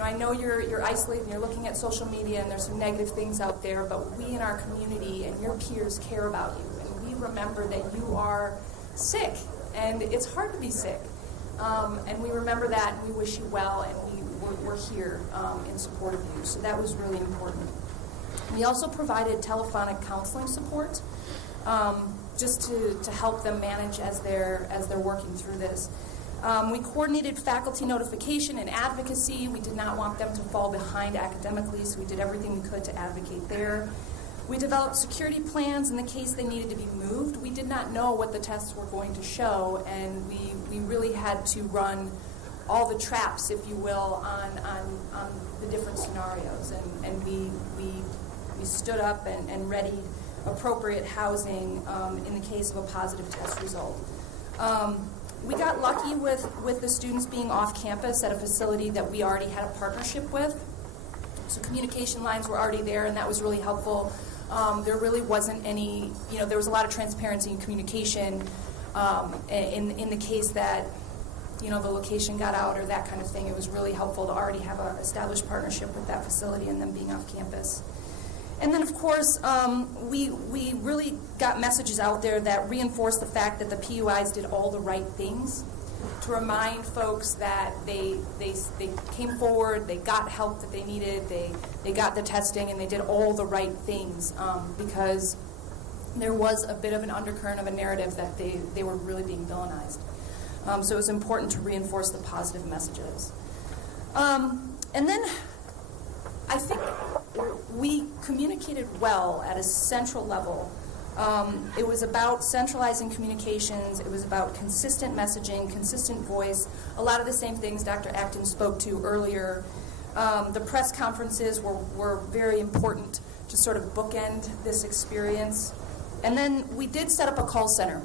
I know you're isolated and you're looking at social media and there's some negative things out there, but we in our community and your peers care about you. And we remember that you are sick and it's hard to be sick. And we remember that and we wish you well and we're here in support of you. So that was really important. We also provided telephonic counseling support just to help them manage as they're working through this. We coordinated faculty notification and advocacy. We did not want them to fall behind academically, so we did everything we could to advocate there. We developed security plans in the case they needed to be moved. We did not know what the tests were going to show, and we really had to run all the traps, if you will, on the different scenarios. And we stood up and readied appropriate housing in the case of a positive test result. We got lucky with the students being off campus at a facility that we already had a partnership with. So communication lines were already there, and that was really helpful. There really wasn't any, there was a lot of transparency and communication in the case that, the location got out or that kind of thing. It was really helpful to already have an established partnership with that facility and them being off campus. And then, of course, we really got messages out there that reinforced the fact that the PUIs did all the right things, to remind folks that they came forward, they got help that they needed, they got the testing, and they did all the right things because there was a bit of an undercurrent of a narrative that they were really being villainized. So it was important to reinforce the positive messages. And then I think we communicated well at a central level. It was about centralizing communications. It was about consistent messaging, consistent voice, a lot of the same things Dr. Acton spoke to earlier. The press conferences were very important to sort of bookend this experience. And then we did set up a call center.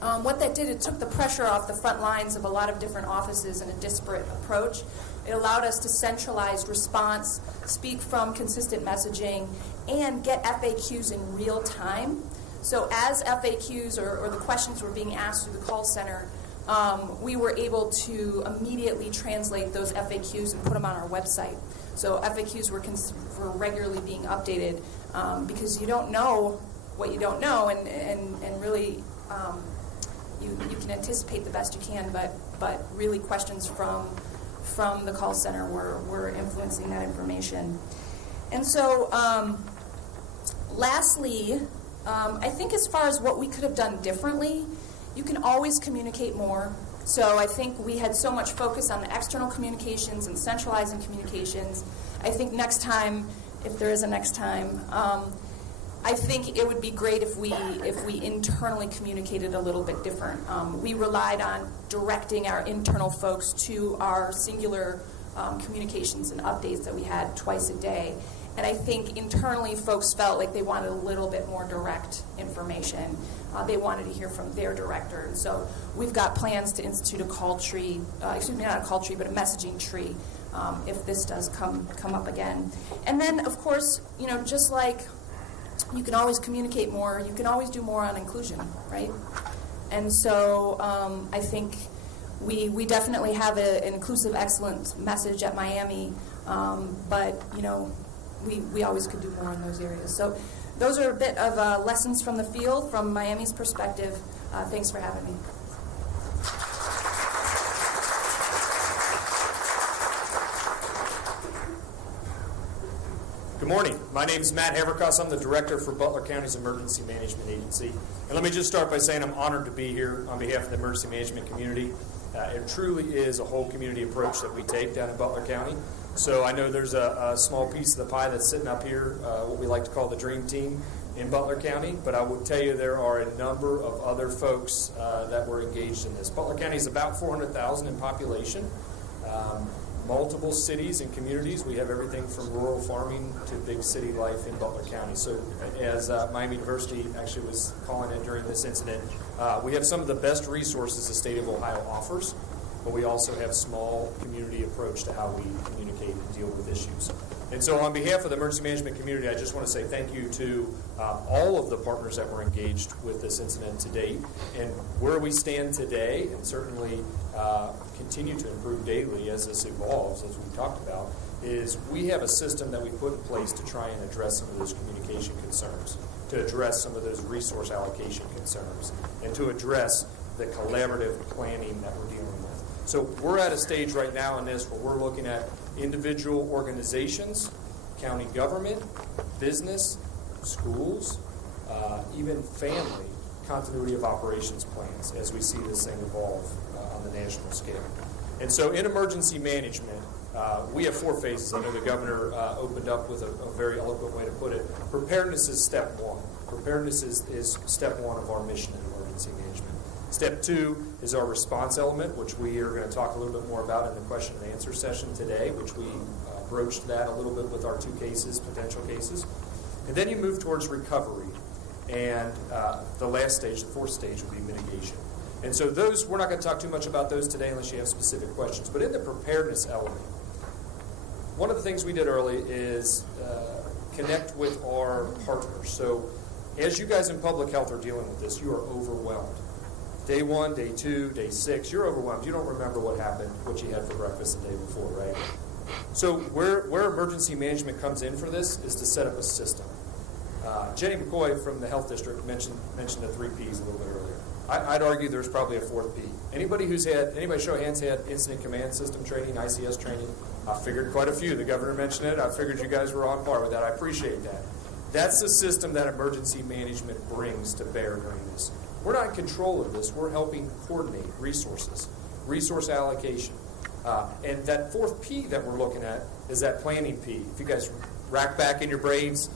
What that did, it took the pressure off the front lines of a lot of different offices in a disparate approach. It allowed us to centralize response, speak from consistent messaging, and get FAQs in real time. So as FAQs or the questions were being asked through the call center, we were able to immediately translate those FAQs and put them on our website. So FAQs were regularly being updated because you don't know what you don't know, and really you can anticipate the best you can, but really questions from the call center were influencing that information. And so lastly, I think as far as what we could have done differently, you can always communicate more. So I think we had so much focus on the external communications and centralizing communications. I think next time, if there is a next time, I think it would be great if we internally communicated a little bit different. We relied on directing our internal folks to our singular communications and updates that we had twice a day. And I think internally folks felt like they wanted a little bit more direct information. They wanted to hear from their director. And so we've got plans to institute a call tree, not a call tree, but a messaging tree if this does come up again. And then, of course, just like you can always communicate more. You can always do more on inclusion, right? And so I think we definitely have an inclusive excellence message at Miami, but we always could do more in those areas. So those are a bit of lessons from the field, from Miami's perspective. Thanks for having me. Good morning. My name is Matt Haverkoss. I'm the director for Butler County's Emergency Management Agency. And let me just start by saying I'm honored to be here on behalf of the emergency management community. It truly is a whole community approach that we take down in Butler County. So I know there's a small piece of the pie that's sitting up here, what we like to call the dream team in Butler County. But I will tell you there are a number of other folks that were engaged in this. Butler County is about 400,000 in population. Multiple cities and communities. We have everything from rural farming to big city life in Butler County. So as Miami University actually was calling it during this incident, we have some of the best resources the state of Ohio offers, but we also have small community approach to how we communicate and deal with issues. And so on behalf of the emergency management community, I just want to say thank you to all of the partners that were engaged with this incident to date. And where we stand today, and certainly continue to improve daily as this evolves, as we talked about, is we have a system that we put in place to try and address some of those communication concerns, to address some of those resource allocation concerns, and to address the collaborative planning that we're dealing with. So we're at a stage right now in this where we're looking at individual organizations, county government, business, schools, even family continuity of operations plans as we see this thing evolve on the national scale. And so in emergency management, we have 4 phases. I know the governor opened up with a very eloquent way to put it. Preparedness is step 1. Preparedness is step 1 of our mission in emergency management. Step 2 is our response element, which we are going to talk a little bit more about in the question and answer session today, which we broached that a little bit with our 2 cases, potential cases. And then you move towards recovery. And the last stage, the 4th stage, would be mitigation. And so those, we're not going to talk too much about those today unless you have specific questions. But in the preparedness element, one of the things we did early is connect with our partners. So as you guys in public health are dealing with this, you are overwhelmed. Day 1, day 2, day 6, you're overwhelmed. You don't remember what happened, what you had for breakfast the day before, right? So where emergency management comes in for this is to set up a system. Jenny McCoy from the Health District mentioned the 3 Ps a little bit earlier. I'd argue there's probably a 4th P. Anybody show of hands had incident command system training, ICS training? I figured quite a few. The governor mentioned it. I figured you guys were on par with that. I appreciate that. That's the system that emergency management brings to bear during this. We're not in control of this. We're helping coordinate resources, resource allocation. And that 4th P that we're looking at is that planning P. If you guys rack back in your brains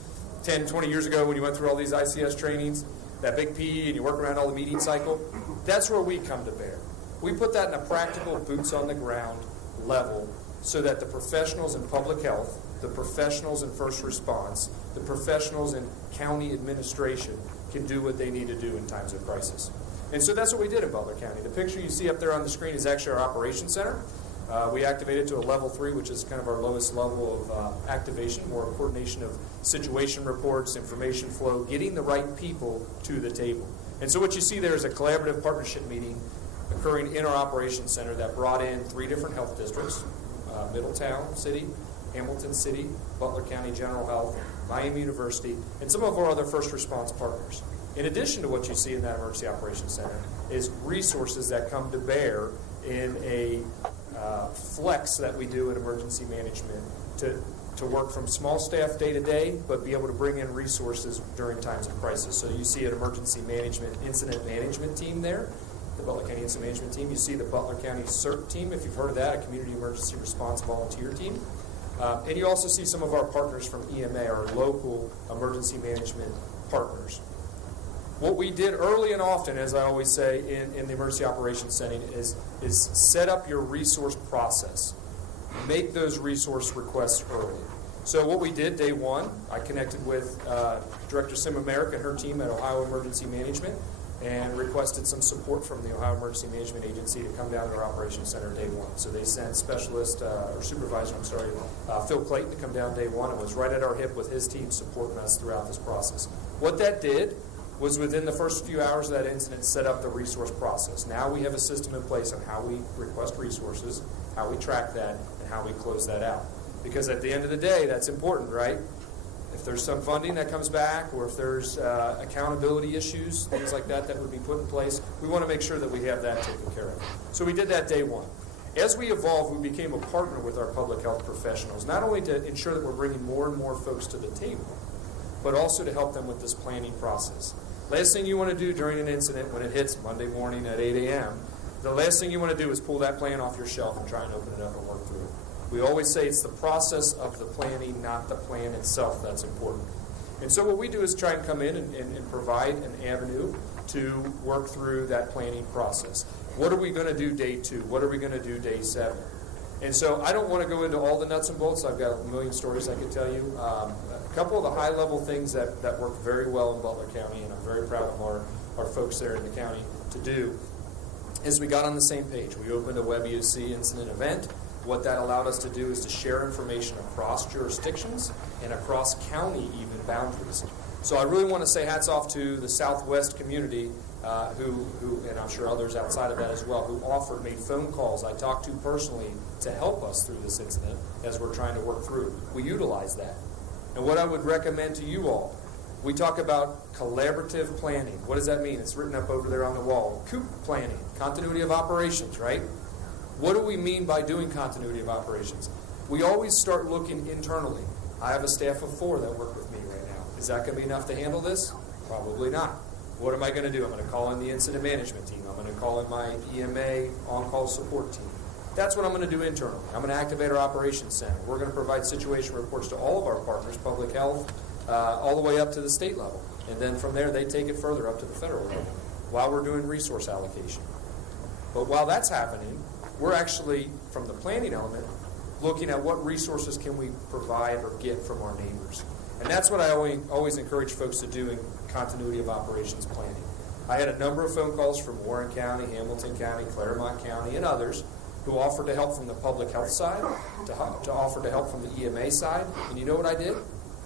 10, 20 years ago when you went through all these ICS trainings, that big P, and you work around all the meeting cycle, that's where we come to bear. We put that in a practical, boots-on-the-ground level so that the professionals in public health, the professionals in first response, the professionals in county administration can do what they need to do in times of crisis. And so that's what we did in Butler County. The picture you see up there on the screen is actually our operations center. We activated to a level 3, which is kind of our lowest level of activation, more coordination of situation reports, information flow, getting the right people to the table. And so what you see there is a collaborative partnership meeting occurring in our operations center that brought in 3 different health districts, Middletown City, Hamilton City, Butler County General Health, Miami University, and some of our other first response partners. In addition to what you see in that emergency operations center is resources that come to bear in a flex that we do in emergency management to work from small staff day to day, but be able to bring in resources during times of crisis. So you see an emergency management incident management team there, the Butler County Incident Management Team. You see the Butler County CERT team, if you've heard of that, a Community Emergency Response Volunteer Team. And you also see some of our partners from EMA, our local emergency management partners. What we did early and often, as I always say, in the emergency operations setting is set up your resource process. Make those resource requests early. So what we did day 1, I connected with Director Sim America and her team at Ohio Emergency Management, and requested some support from the Ohio Emergency Management Agency to come down to our Operations Center day one. So they sent supervisor, Phil Clayton to come down day one and was right at our hip with his team supporting us throughout this process. What that did was within the first few hours of that incident set up the resource process. Now we have a system in place on how we request resources, how we track that, and how we close that out. Because at the end of the day, that's important, right? If there's some funding that comes back, or if there's accountability issues, things like that that would be put in place, we want to make sure that we have that taken care of. So we did that day one. As we evolved, we became a partner with our public health professionals, not only to ensure that we're bringing more and more folks to the table, but also to help them with this planning process. Last thing you want to do during an incident when it hits Monday morning at 8 a.m., the last thing you want to do is pull that plan off your shelf and try and open it up and work through it. We always say it's the process of the planning, not the plan itself, that's important. And so what we do is try and come in and provide an avenue to work through that planning process. What are we going to do day 2? What are we going to do day 7? And so I don't want to go into all the nuts and bolts. I've got a million stories I could tell you. A couple of the high-level things that work very well in Butler County, and I'm very proud of our folks there in the county to do, is we got on the same page. We opened a WebEOC incident event. What that allowed us to do is to share information across jurisdictions and across county even boundaries. So I really want to say hats off to the Southwest community who, and I'm sure others outside of that as well, who made phone calls I talked to personally to help us through this incident as we're trying to work through. We utilize that. And what I would recommend to you all, we talk about collaborative planning. What does that mean? It's written up over there on the wall. COOP planning, continuity of operations, right? What do we mean by doing continuity of operations? We always start looking internally. I have a staff of 4 that work with me right now. Is that going to be enough to handle this? Probably not. What am I going to do? I'm going to call in the incident management team. I'm going to call in my EMA on-call support team. That's what I'm going to do internally. I'm going to activate our operations center. We're going to provide situation reports to all of our partners, public health, all the way up to the state level. And then from there, they take it further up to the federal level while we're doing resource allocation. But while that's happening, we're actually, from the planning element, looking at what resources can we provide or get from our neighbors. And that's what I always encourage folks to do in continuity of operations planning. I had a number of phone calls from Warren County, Hamilton County, Claremont County, and others who offered to help from the public health side, to offer to help from the EMA side. And you know what I did?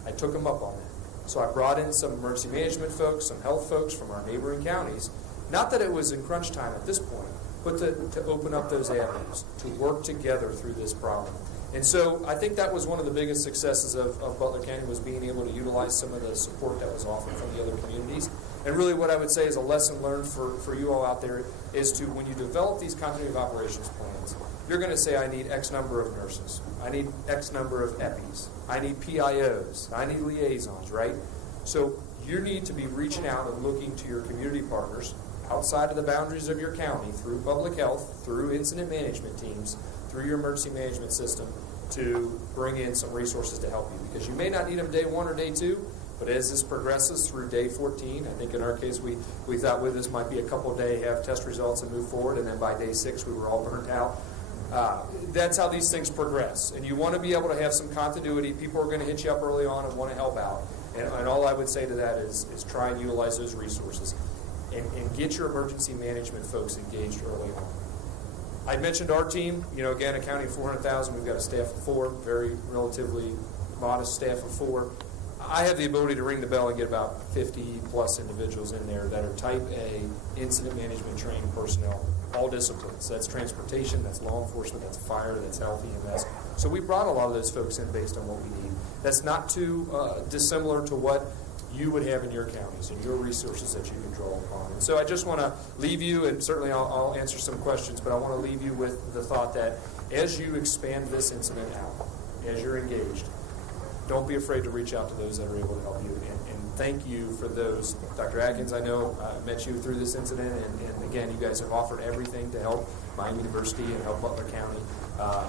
I took them up on that. So I brought in some emergency management folks, some health folks from our neighboring counties. Not that it was in crunch time at this point, but to open up those avenues, to work together through this problem. And so I think that was one of the biggest successes of Butler County, was being able to utilize some of the support that was offered from the other communities. And really what I would say is a lesson learned for you all out there is to, when you develop these continuity of operations plans, you're going to say, I need X number of nurses. I need X number of EPIs. I need PIOs. I need liaisons, right? So you need to be reaching out and looking to your community partners outside of the boundaries of your county, through public health, through incident management teams, through your emergency management system, to bring in some resources to help you. Because you may not need them day 1 or day 2, but as this progresses through day 14, I think in our case we thought with this might be a couple of days, have test results and move forward, and then by day 6 we were all burnt out. That's how these things progress. And you want to be able to have some continuity. People are going to hit you up early on and want to help out. And all I would say to that is try and utilize those resources. And get your emergency management folks engaged early on. I mentioned our team. Again, a county of 400,000, we've got a staff of 4, very relatively modest staff of 4. I have the ability to ring the bell and get about 50-plus individuals in there that are Type A incident management trained personnel, all disciplines. That's transportation, that's law enforcement, that's fire, that's health, EMS. So we brought a lot of those folks in based on what we need. That's not too dissimilar to what you would have in your counties and your resources that you can draw upon. And so I just want to leave you, and certainly I'll answer some questions, but I want to leave you with the thought that as you expand this incident out, as you're engaged, don't be afraid to reach out to those that are able to help you. And thank you for those. Dr. Atkins, I know, met you through this incident, and again, you guys have offered everything to help Miami University and help Butler County.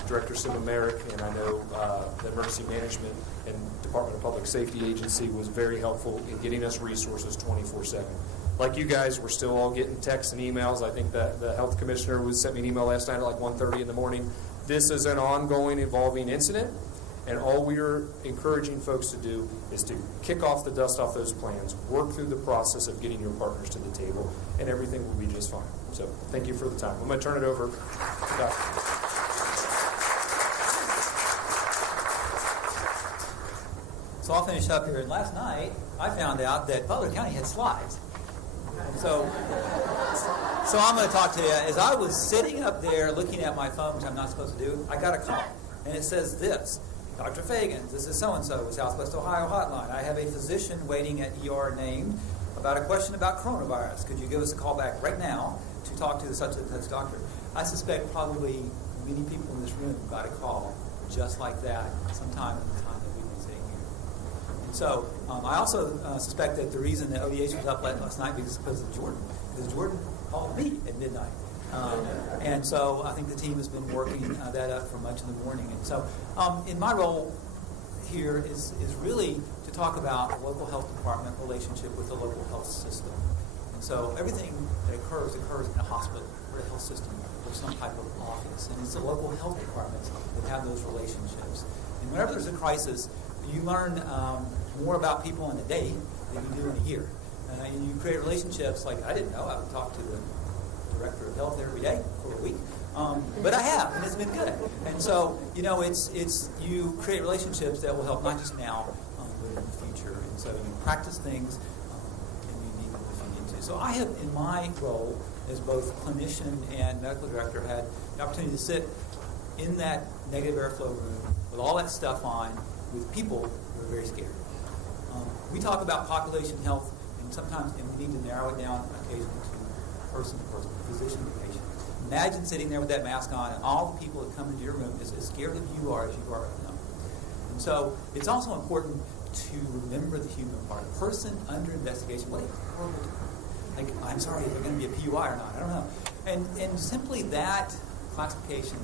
Director Sim Merrick, and I know the Emergency Management and Department of Public Safety Agency was very helpful in getting us resources 24/7. Like you guys, we're still all getting texts and emails. I think that the health commissioner sent me an email last night at like 1:30 in the morning. This is an ongoing, evolving incident, And all we are encouraging folks to do is to kick off the dust off those plans, work through the process of getting your partners to the table, and everything will be just fine. So thank you for the time. I'm going to turn it over to Dr. So I'll finish up here. And last night, I found out that Butler County had slides. So I'm going to talk to you. As I was sitting up there looking at my phone, which I'm not supposed to do, I got a call. And it says this: Dr. Fagan, this is so-and-so with Southwest Ohio Hotline. I have a physician waiting at ER named about a question about coronavirus. Could you give us a call back right now to talk to such and such doctor? I suspect probably many people in this room got a call just like that sometime in the time that we've been sitting here. And so I also suspect that the reason that ODH was up late last night was because of Jordan. Because Jordan called me at midnight. And so I think the team has been working that up for much of the morning. And so in my role here is really to talk about the local health department relationship with the local health system. And so everything that occurs in a hospital or a health system or some type of office. And it's the local health departments that have those relationships. And whenever there's a crisis, you learn more about people in a day than you do in a year. And you create relationships like I didn't know I would talk to the director of health every day for a week. But I have, and it's been good. And so, it's you create relationships that will help not just now, but in the future. And so you practice things, and you need them if you need to. So I have, in my role as both clinician and medical director, had the opportunity to sit in that negative airflow room with all that stuff on with people who are very scared. We talk about population health, and sometimes we need to narrow it down occasionally to person, physician to patient. Imagine sitting there with that mask on, and all the people that come into your room is as scared of you are as you are of them. And so it's also important to remember the human part. A person under investigation, what a horrible term. Like, I'm sorry, is there going to be a PUI or not? I don't know. And simply that classification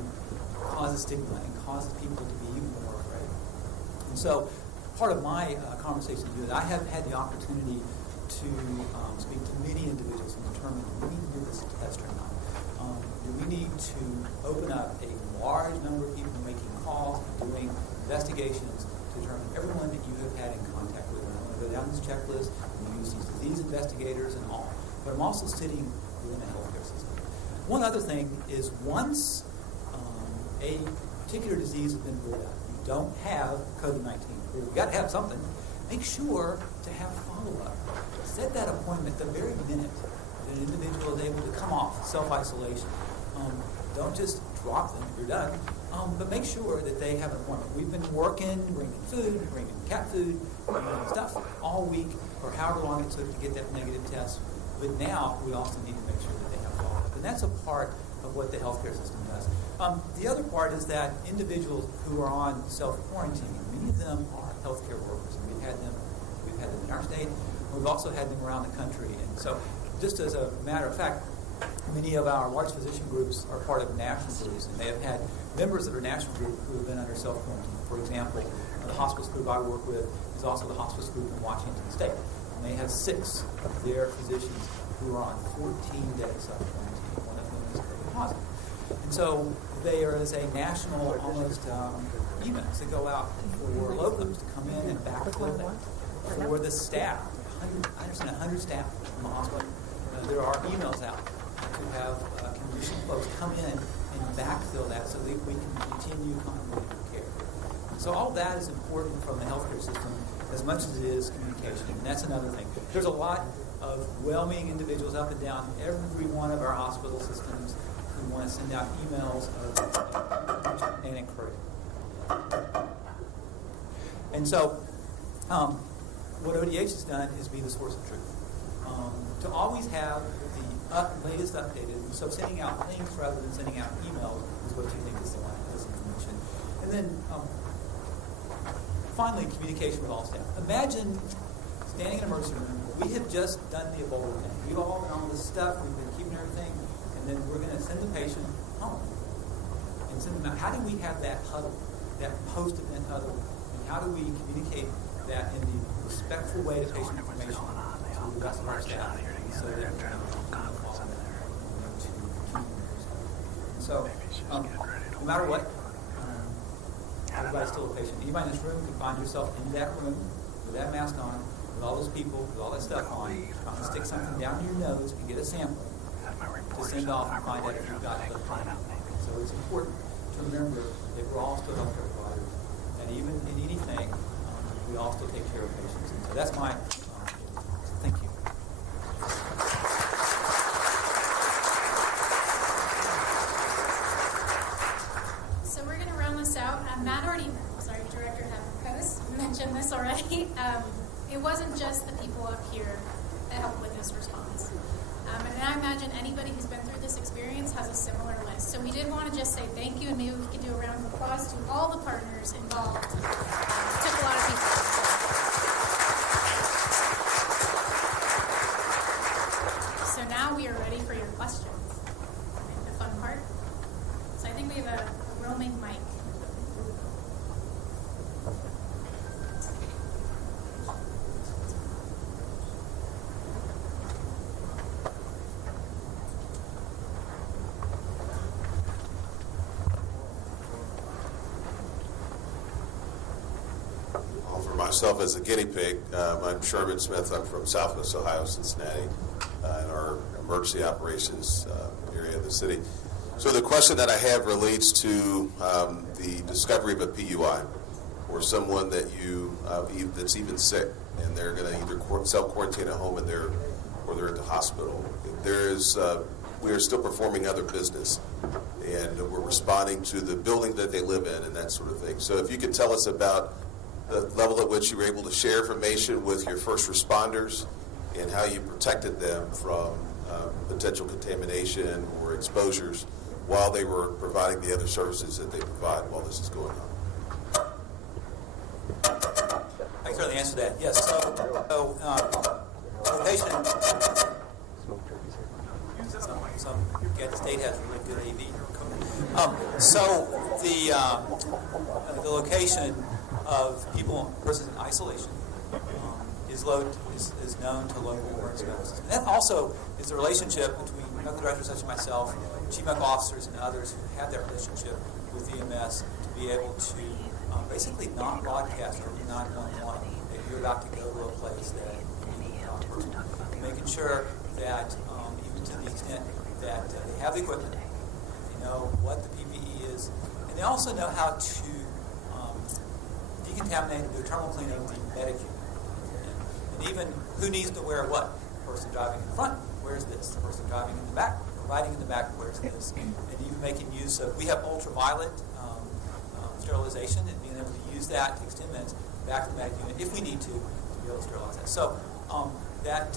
causes stigma and causes people to be even more afraid. And so part of my conversation with you is I have had the opportunity to speak to many individuals and determine, do we need to do this test or not? Do we need to open up a large number of people making calls, doing investigations to determine everyone that you have had in contact with? And I'm going to go down this checklist and use these disease investigators and all. But I'm also sitting within a healthcare system. One other thing is once a particular disease has been ruled out, you don't have COVID-19, you've got to have something, make sure to have follow-up. Set that appointment the very minute that an individual is able to come off self-isolation. Don't just drop them if you're done, but make sure that they have an appointment. We've been working, bringing food, bringing cat food, bringing stuff all week or however long it took to get that negative test. But now we also need to make sure that they have follow-up. And that's a part of what the healthcare system does. The other part is that individuals who are on self-quarantine, many of them are healthcare workers. And we've had them in our state. We've also had them around the country. And so just as a matter of fact, many of our large physician groups are part of national groups, and they have had members of their national group who have been under self-quarantine. For example, the hospice group I work with is also the hospice group in Washington State. And they have 6 of their physicians who are on 14 days self-quarantine. One of them is COVID positive. And so they are as a national almost emails that go out for locums to come in and backfill that. For the staff, I understand 100 staff in the hospital. There are emails out to have condition folks come in and backfill that so that we can continue continuity of care. So all that is important from the healthcare system as much as it is communication. And that's another thing. There's a lot of well-meaning individuals up and down every one of our hospital systems who want to send out emails of and encourage. And so what ODH has done is be the source of truth. To always have the latest updated, so sending out links rather than sending out emails is what you think is the latest information. And then finally, communication with all staff. Imagine standing in an emergency room. We have just done the Ebola thing. We've all done all this stuff. We've been keeping everything, and then we're going to send the patient home and send them out. How do we have that huddle, that post-event huddle, and how do we communicate that in the respectful way to patient information to the rest of our staff? So that so no matter what, everybody's still a patient. Anybody in this room can find yourself in that room with that mask on, with all those people, with all that stuff on, trying to stick something down your nose and get a sample to send off and find out if you've got the coronavirus. So it's important to remember that we're all still healthcare providers, and even in anything, we all still take care of patients. And so that's my thank you. So we're going to round this out. Matt already, Director Post mentioned this already. It wasn't just the people up here that helped with this response. And I imagine anybody who's been through this experience has a similar list. So we did want to just say thank you, and maybe we could do a round of applause to all the partners involved. It took a lot of people. So now we are ready for your questions. The fun part. So I think we have a roaming mic. Myself as a guinea pig, I'm Sherman Smith. I'm from Southwest Ohio, Cincinnati, in our emergency operations area of the city. So the question that I have relates to the discovery of a PUI or someone that that's even sick and they're going to either self-quarantine at home or they're at the hospital. We are still performing other business, and we're responding to the building that they live in and that sort of thing. So if you could tell us about the level at which you were able to share information with your first responders and how you protected them from potential contamination or exposures while they were providing the other services that they provide while this is going on. I can certainly answer that. Yes. So location. Some the state has really good AV. So the location of persons in isolation is known to local emergency services. And that also is the relationship between medical directors such as myself, chief medical officers, and others who have that relationship with EMS to be able to basically not broadcast or 911 that you're about to go to a place that you need help. Making sure that even to the extent that they have the equipment, they know what the PPE is, and they also know how to decontaminate and do thermal cleaning of the medic. And even who needs to wear what. The person driving in the front, where's this? The person driving in the back, riding in the back, where's this? And even making use of, we have ultraviolet sterilization, and being able to use that to extend minutes back to the medic unit if we need to be able to sterilize that. So that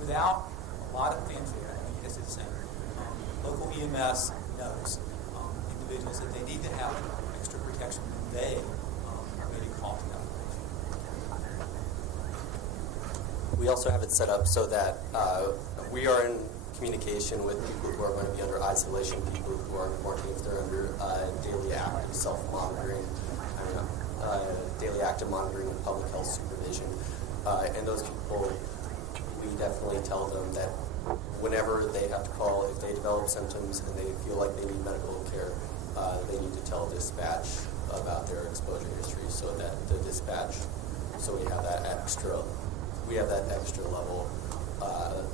without a lot of fanfare, I think it's the same. Local EMS knows individuals that they need to have extra protection when they We also have it set up so that we are in communication with people who are going to be under isolation, people who are in quarantine if they're under daily active self-monitoring, daily active monitoring and public health supervision. And those people, we definitely tell them that whenever they have to call, if they develop symptoms and they feel like they need medical care, they need to tell dispatch about their exposure history so that the dispatch, so we have that extra level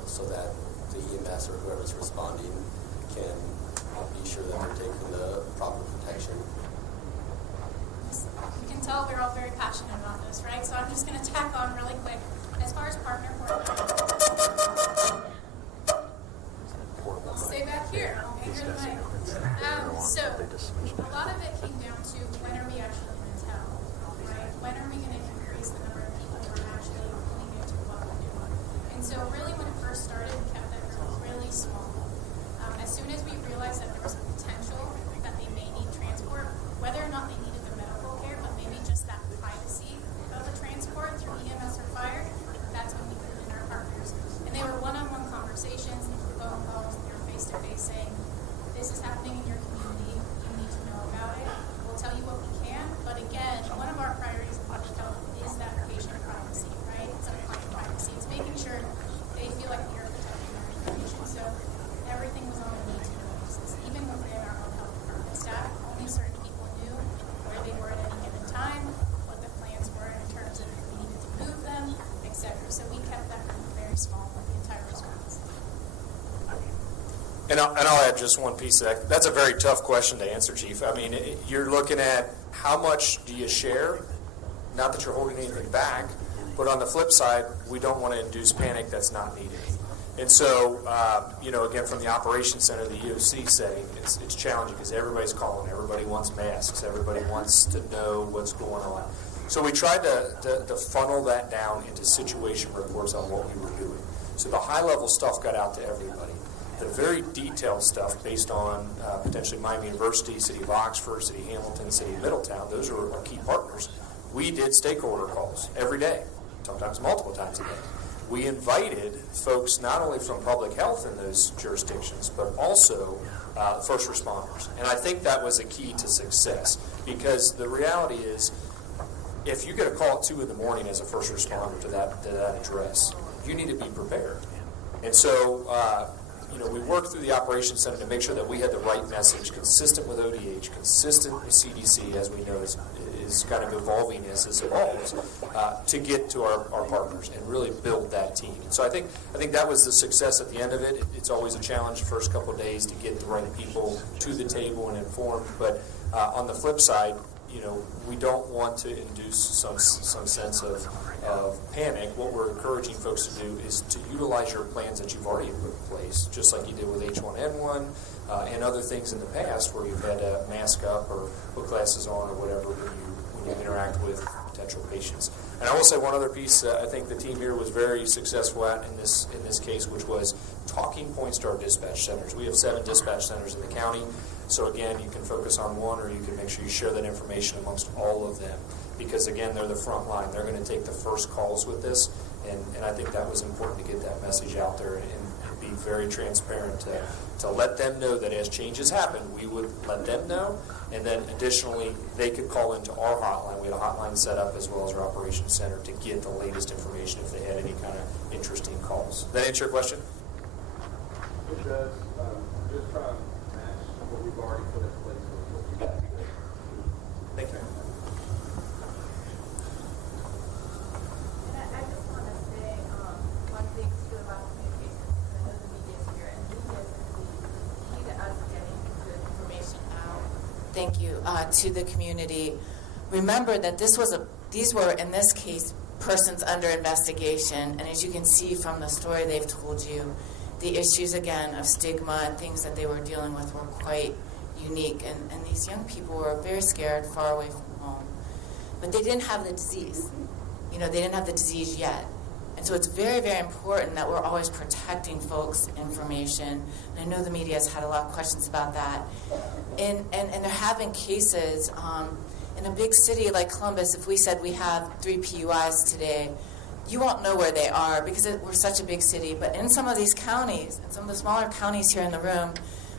so that the EMS or whoever's responding can be sure that they're taking the proper protection. You can tell we're all very passionate about this, right? So I'm just going to tack on really quick. As far as partner coordination, I'll stay back here. I'll hang the mic. So a lot of it came down to when are we actually going to tell, right? When are we going to increase the number of people who are actually looking into what we're doing? And so really when it first started, we kept that really small. As soon as we realized that there was a potential that they may need transport, whether or not they needed the medical care, but maybe just that privacy of the transport through EMS or fire, that's when we put it in our partner So we kept that group very small, like the entire response. And I'll add just one piece of that. That's a very tough question to answer, Chief. I mean, you're looking at how much do you share? Not that you're holding anything back, but on the flip side, we don't want to induce panic that's not needed. And so, again, from the operations center, the EOC setting, it's challenging because everybody's calling. Everybody wants masks. Everybody wants to know what's going on. So we tried to funnel that down into situation reports on what we were doing. So the high-level stuff got out to everybody. The very detailed stuff based on potentially Miami University, City of Oxford, City of Hamilton, City of Middletown, those are our key partners. We did stakeholder calls every day, sometimes multiple times a day. We invited folks not only from public health in those jurisdictions, but also first responders. And I think that was a key to success, because the reality is, if you get a call at 2 in the morning as a first responder to that address, you need to be prepared. And so, we worked through the operations center to make sure that we had the right message, consistent with ODH, consistent with CDC, as we know is kind of evolving as this evolves, to get to our partners and really build that team. And so I think that was the success at the end of it. It's always a challenge the first couple of days to get the right people to the table and informed. But on the flip side, we don't want to induce some sense of panic. What we're encouraging folks to do is to utilize your plans that you've already put in place, just like you did with H1N1 and other things in the past where you've had to mask up or put glasses on or whatever when you interact with potential patients. And I will say one other piece I think the team here was very successful at in this case, which was talking points to our dispatch centers. We have 7 dispatch centers in the county. So again, you can focus on one, or you can make sure you share that information amongst all of them, because again, they're the front line. They're going to take the first calls with this, and I think that was important to get that message out there and be very transparent to let them know that as changes happen, we would let them know, and then additionally, they could call into our hotline. We had a hotline set up as well as our operations center to get the latest information if they had any kind of interesting calls. Does that answer your question? It does. Just trying to match what we've already put in place with what we got today. Thank you. I just want to say one thing too about communication. I know the media is here, and the media is key to us getting good information out. Thank you to the community. Remember that these were in this case persons under investigation, and as you can see from the story they've told you, the issues again of stigma and things that they were dealing with were quite unique, and these young people were very scared, far away from home, but they didn't have the disease. They didn't have the disease yet, and so it's very, very important that we're always protecting folks' information. And I know the media has had a lot of questions about that, and they're having cases in a big city like Columbus. If we said we have 3 PUIs today, you won't know where they are because we're such a big city. But in some of these counties, in some of the smaller counties here in the room,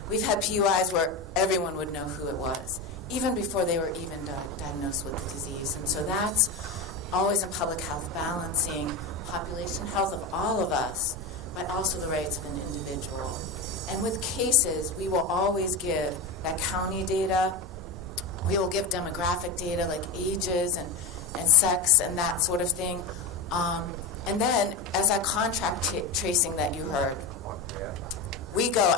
we've had PUIs where everyone would know who it was, even before they were even diagnosed with the disease. And so that's always in public health, balancing population health of all of us, but also the rights of an individual. And with cases, we will always give that county data. We will give demographic data like ages and sex and that sort of thing. And then, as that contract tracing that you heard, we go,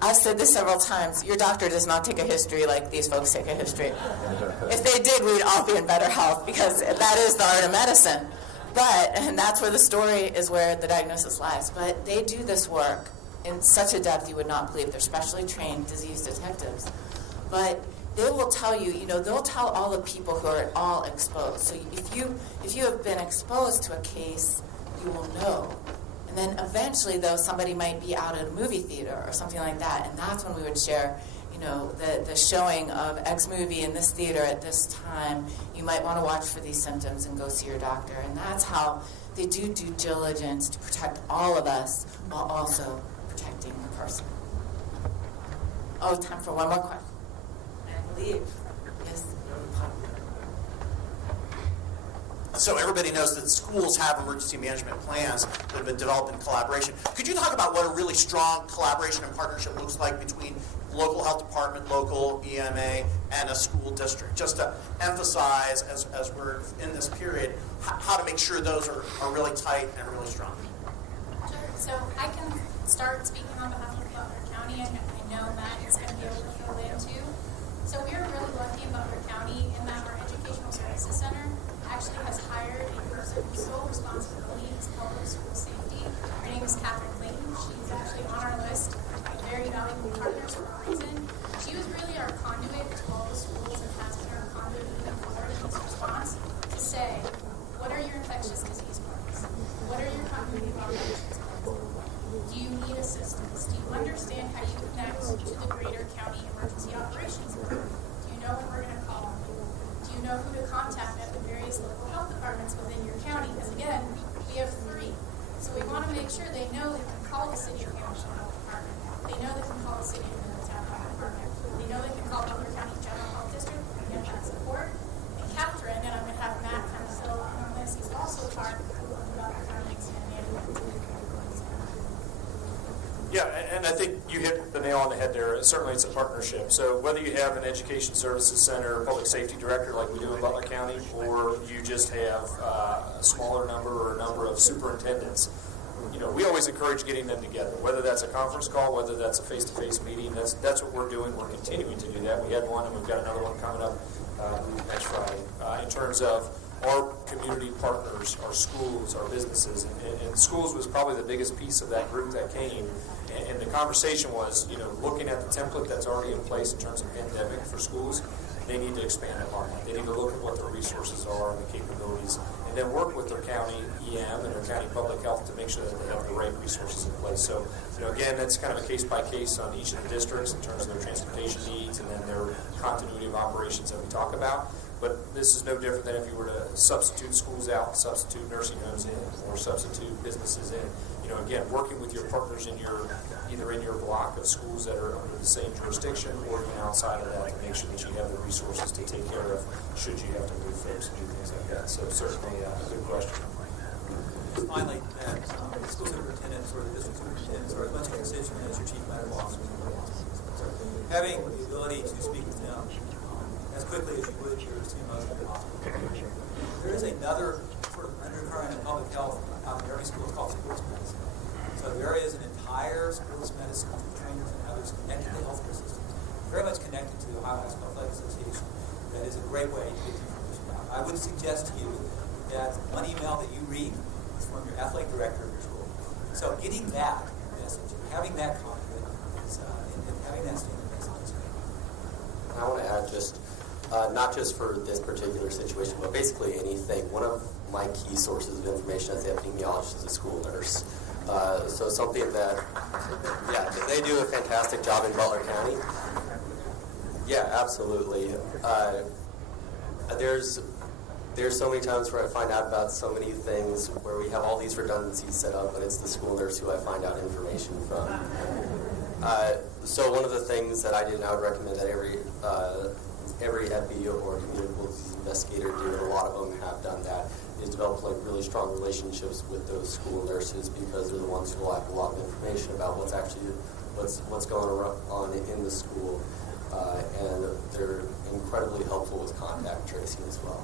I've said this several times, your doctor does not take a history like these folks take a history. If they did, we'd all be in better health, because that is the art of medicine. And that's where the story is, where the diagnosis lies. But they do this work in such a depth you would not believe. They're specially trained disease detectives. But they will tell you, they'll tell all the people who are at all exposed. So if you have been exposed to a case, you will know. And then eventually, though, somebody might be out at a movie theater or something like that, and that's when we would share, the showing of X movie in this theater at this time. You might want to watch for these symptoms and go see your doctor. And that's how they do due diligence to protect all of us while also protecting the person. Oh, time for one more question. I believe. Yes. So everybody knows that schools have emergency management plans that have been developed in collaboration. Could you talk about what a really strong collaboration and partnership looks like between local health department, local EMA, and a school district, just to emphasize, as we're in this period, how to make sure those are really tight and really strong? Sure. So I can start speaking on behalf of Butler County, and I know Matt is going to be able to fill in too. So we are really lucky in Butler County in that our Educational Services Center actually has hired a person whose sole responsibility is public school safety. Her name is Catherine Clayton. She's actually on our list of very valuable partners for a reason. She was really our conduit to all the schools and has been our conduit moving forward in this response to say, what are your infectious disease plans? What are your continuity of operations plans? Do you need assistance? Do you understand how you connect to the greater county emergency operations group? Do you know when we're going to call? Do you know who to contact at the various local health departments within your county? Because again, we have 3. So we want to make sure they know they can call the City of Hamilton Health Department. They know they can call the City of Middletown Health Department. They know they can call Butler County General Health District and get that support. And Catherine, and I'm going to have Matt kind of fill in on this, he's also part of the Butler County Extended Management. Yeah, and I think you hit the nail on the head there. Certainly it's a partnership. So whether you have an education services center, public safety director like we do in Butler County, or you just have a smaller number or a number of superintendents, we always encourage getting them together, whether that's a conference call, whether that's a face-to-face meeting. That's what we're doing. We're continuing to do that. We had one, and we've got another one coming up next Friday. In terms of our community partners, our schools, our businesses, and schools was probably the biggest piece of that group that came. And the conversation was, looking at the template that's already in place in terms of pandemic for schools, they need to expand upon that. They need to look at what their resources are and the capabilities, and then work with their county EM and their county public health to make sure that they have the right resources in place. So, again, that's kind of a case by case on each of the districts in terms of their transportation needs and then their continuity of operations that we talk about. But this is no different than if you were to substitute schools out, substitute nursing homes in, or substitute businesses in. Again, working with your partners either in your block of schools that are under the same jurisdiction or even outside of that to make sure that you have the resources to take care of should you have to move folks and do things like that. So certainly a good question. Finally, that the school superintendents or the district superintendents are as much a constituent as your chief medical officer. So having the ability to speak with them as quickly as you would your CMO. There is another sort of undercurrent in public health out in every school. It's called sports medicine. So there is an entire sports medicine trainers and others connected to healthcare systems, very much connected to the Ohio High School Athletic Association. That is a great way to get information out. I would suggest to you that one email that you read is from your athletic director of your school. So getting that message, having that conduit, and having that standard message. I want to add just, not just for this particular situation, but basically anything. One of my key sources of information as the epidemiologist is a school nurse. So something that, they do a fantastic job in Butler County. Yeah, absolutely. There's so many times where I find out about so many things where we have all these redundancies set up, but it's the school nurse who I find out information from. So one of the things that I did, and I would recommend that every epi or communicable disease investigator do, and a lot of them have done that, is develop really strong relationships with those school nurses because they're the ones who will have a lot of information about what's going on in the school, and they're incredibly helpful with contact tracing as well.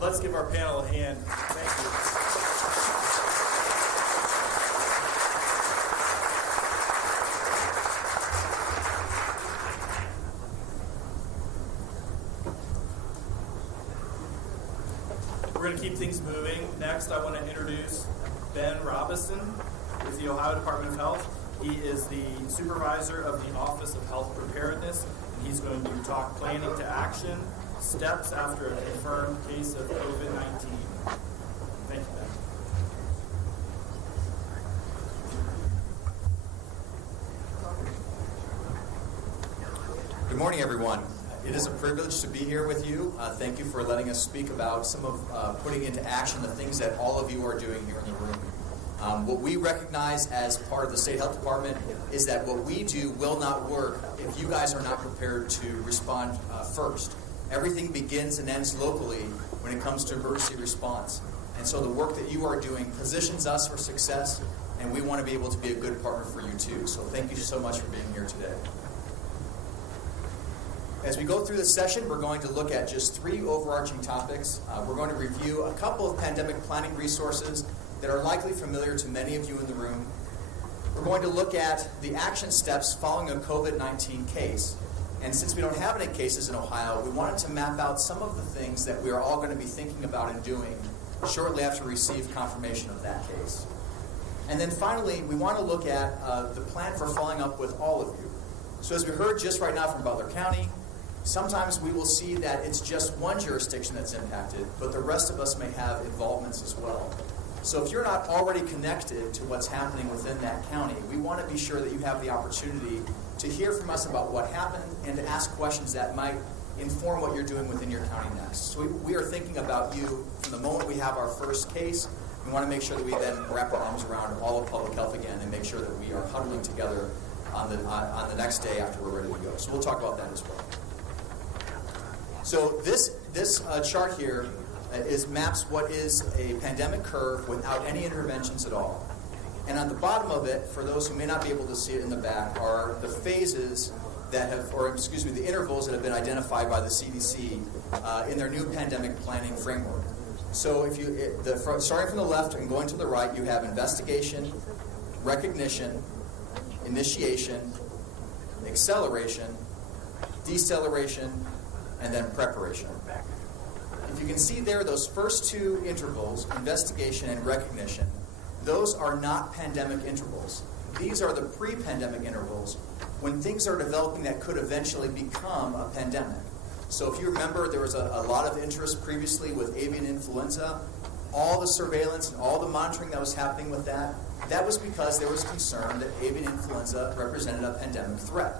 Let's give our panel a hand. Thank you. We're going to keep things moving. Next, I want to introduce Ben Robison with the Ohio Department of Health. He is the supervisor of the Office of Health Preparedness, and he's going to talk planning to action, steps after a confirmed case of COVID-19. Thank you, Ben. Good morning, everyone. It is a privilege to be here with you. Thank you for letting us speak about some of putting into action the things that all of you are doing here in the room. What we recognize as part of the State Health Department is that what we do will not work if you guys are not prepared to respond first. Everything begins and ends locally when it comes to emergency response. And so the work that you are doing positions us for success, and we want to be able to be a good partner for you too. So thank you so much for being here today. As we go through this session, we're going to look at just 3 overarching topics. We're going to review a couple of pandemic planning resources that are likely familiar to many of you in the room. We're going to look at the action steps following a COVID-19 case. And since we don't have any cases in Ohio, we wanted to map out some of the things that we are all going to be thinking about and doing shortly after we receive confirmation of that case. And then finally, we want to look at the plan for following up with all of you. So as we heard just right now from Butler County, sometimes we will see that it's just one jurisdiction that's impacted, but the rest of us may have involvements as well. So if you're not already connected to what's happening within that county, we want to be sure that you have the opportunity to hear from us about what happened and to ask questions that might inform what you're doing within your county next. So we are thinking about you from the moment we have our first case. We want to make sure that we then wrap our arms around all of public health again and make sure that we are huddling together on the next day after we're ready to go. So we'll talk about that as well. So this chart here maps what is a pandemic curve without any interventions at all. And on the bottom of it, for those who may not be able to see it in the back, are the phases that have, the intervals that have been identified by the CDC in their new pandemic planning framework. So if starting from the left and going to the right, you have investigation, recognition, initiation, acceleration, deceleration, and then preparation. If you can see there, those first 2 intervals, investigation and recognition, those are not pandemic intervals. These are the pre-pandemic intervals when things are developing that could eventually become a pandemic. So if you remember, there was a lot of interest previously with avian influenza. All the surveillance and all the monitoring that was happening with that was because there was concern that avian influenza represented a pandemic threat.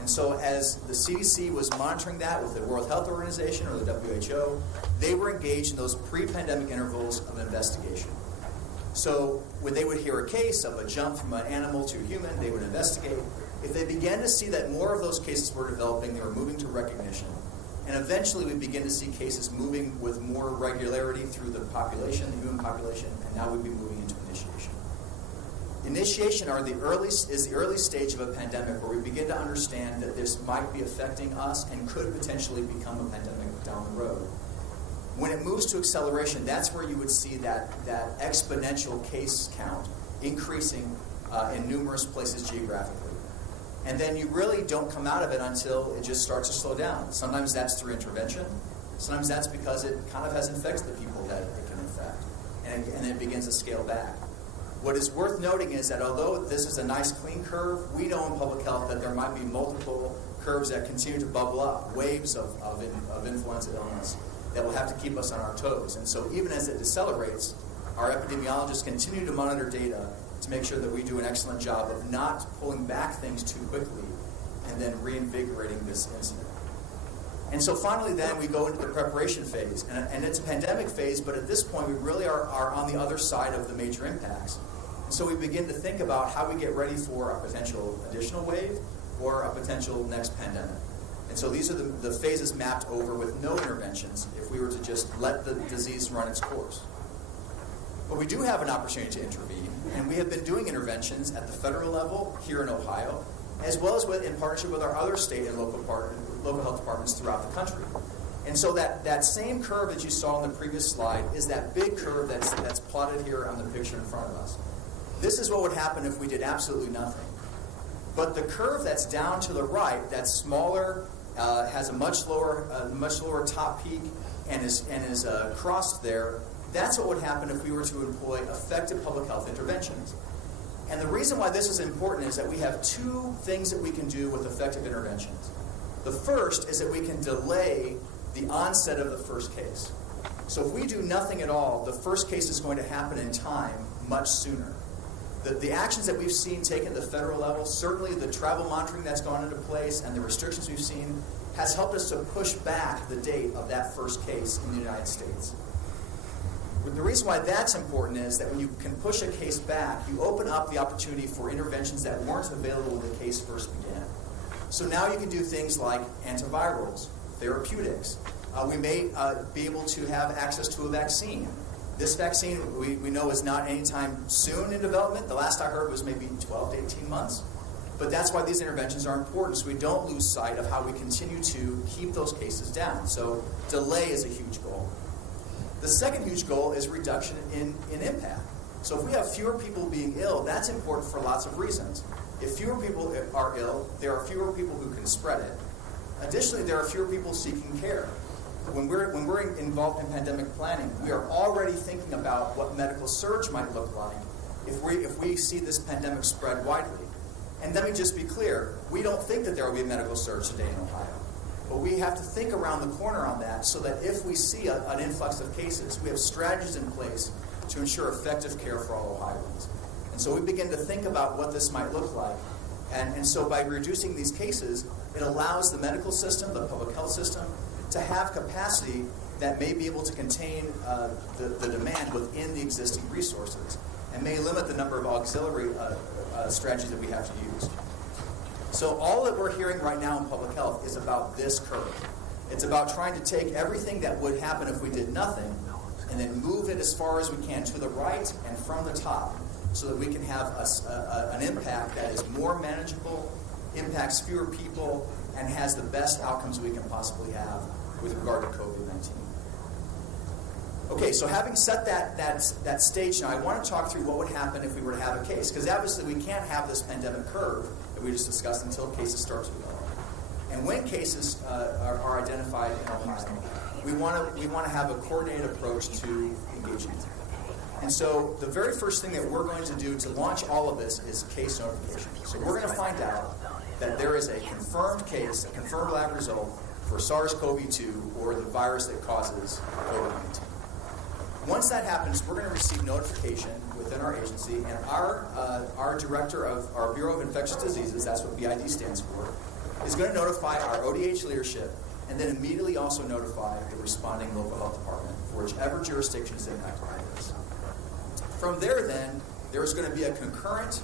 And so as the CDC was monitoring that with the World Health Organization or the WHO, they were engaged in those pre-pandemic intervals of investigation. So when they would hear a case of a jump from an animal to human, they would investigate. If they began to see that more of those cases were developing, they were moving to recognition. And eventually we begin to see cases moving with more regularity through the population, the human population, and now we'd be moving into initiation. Initiation is the early stage of a pandemic where we begin to understand that this might be affecting us and could potentially become a pandemic down the road. When it moves to acceleration, that's where you would see that exponential case count increasing in numerous places geographically. And then you really don't come out of it until it just starts to slow down. Sometimes that's through intervention. Sometimes that's because it kind of has infected the people that it can infect. And then it begins to scale back. What is worth noting is that although this is a nice clean curve, we know in public health that there might be multiple curves that continue to bubble up, waves of influenza illness that will have to keep us on our toes. And so even as it decelerates, our epidemiologists continue to monitor data to make sure that we do an excellent job of not pulling back things too quickly and then reinvigorating this incident. And so finally then we go into the preparation phase. And it's a pandemic phase, but at this point we really are on the other side of the major impacts. And so we begin to think about how we get ready for a potential additional wave or a potential next pandemic. And so these are the phases mapped over with no interventions if we were to just let the disease run its course. But we do have an opportunity to intervene, and we have been doing interventions at the federal level here in Ohio, as well as in partnership with our other state and local health departments throughout the country. And so that same curve that you saw on the previous slide is that big curve that's plotted here on the picture in front of us. This is what would happen if we did absolutely nothing. But the curve that's down to the right, that's smaller, has a much lower top peak, and is crossed there. That's what would happen if we were to employ effective public health interventions. And the reason why this is important is that we have 2 things that we can do with effective interventions. The first is that we can delay the onset of the first case. So if we do nothing at all, the first case is going to happen in time much sooner. The actions that we've seen taken at the federal level, certainly the travel monitoring that's gone into place and the restrictions we've seen, has helped us to push back the date of that first case in the United States. The reason why that's important is that when you can push a case back, you open up the opportunity for interventions that weren't available when the case first began. So now you can do things like antivirals, therapeutics. We may be able to have access to a vaccine. This vaccine, we know, is not anytime soon in development. The last I heard was maybe 12 to 18 months. But that's why these interventions are important, so we don't lose sight of how we continue to keep those cases down. So delay is a huge goal. The second huge goal is reduction in impact. So if we have fewer people being ill, that's important for lots of reasons. If fewer people are ill, there are fewer people who can spread it. Additionally, there are fewer people seeking care. When we're involved in pandemic planning, we are already thinking about what medical surge might look like if we see this pandemic spread widely. And let me just be clear, we don't think that there will be a medical surge today in Ohio. But we have to think around the corner on that so that if we see an influx of cases, we have strategies in place to ensure effective care for all Ohioans. And so we begin to think about what this might look like. And so by reducing these cases, it allows the medical system, the public health system, to have capacity that may be able to contain the demand within the existing resources and may limit the number of auxiliary strategies that we have to use. So all that we're hearing right now in public health is about this curve. It's about trying to take everything that would happen if we did nothing and then move it as far as we can to the right and from the top so that we can have an impact that is more manageable, impacts fewer people, and has the best outcomes we can possibly have with regard to COVID-19. Okay, so having set that stage now, I want to talk through what would happen if we were to have a case, because obviously we can't have this pandemic curve that we just discussed until cases start to develop. And when cases are identified in Ohio, we want to have a coordinated approach to engagement. And so the very first thing that we're going to do to launch all of this is case notification. So we're going to find out that there is a confirmed case, a confirmed lab result for SARS-CoV-2 or the virus that causes COVID-19. Once that happens, we're going to receive notification within our agency, and our director of our Bureau of Infectious Diseases, that's what BID stands for, is going to notify our ODH leadership and then immediately also notify the responding local health department for whichever jurisdiction is impacted by this. From there, then, there's going to be a concurrent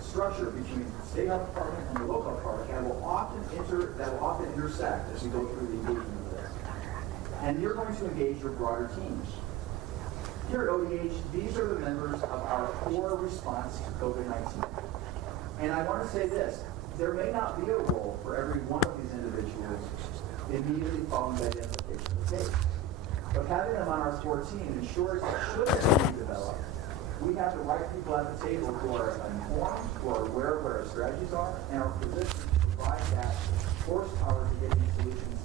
structure between the state health department and the local health department that will often intersect as we go through the engagement of this. And you're going to engage your broader teams. Here at ODH, these are the members of our core response to COVID-19. And I want to say this, there may not be a role for every one of these individuals immediately following the identification of the case. But having them on our core team ensures that should this be developed, we have the right people at the table who are informed, who are aware of what our strategies are, and are positioned to provide that horsepower to get these solutions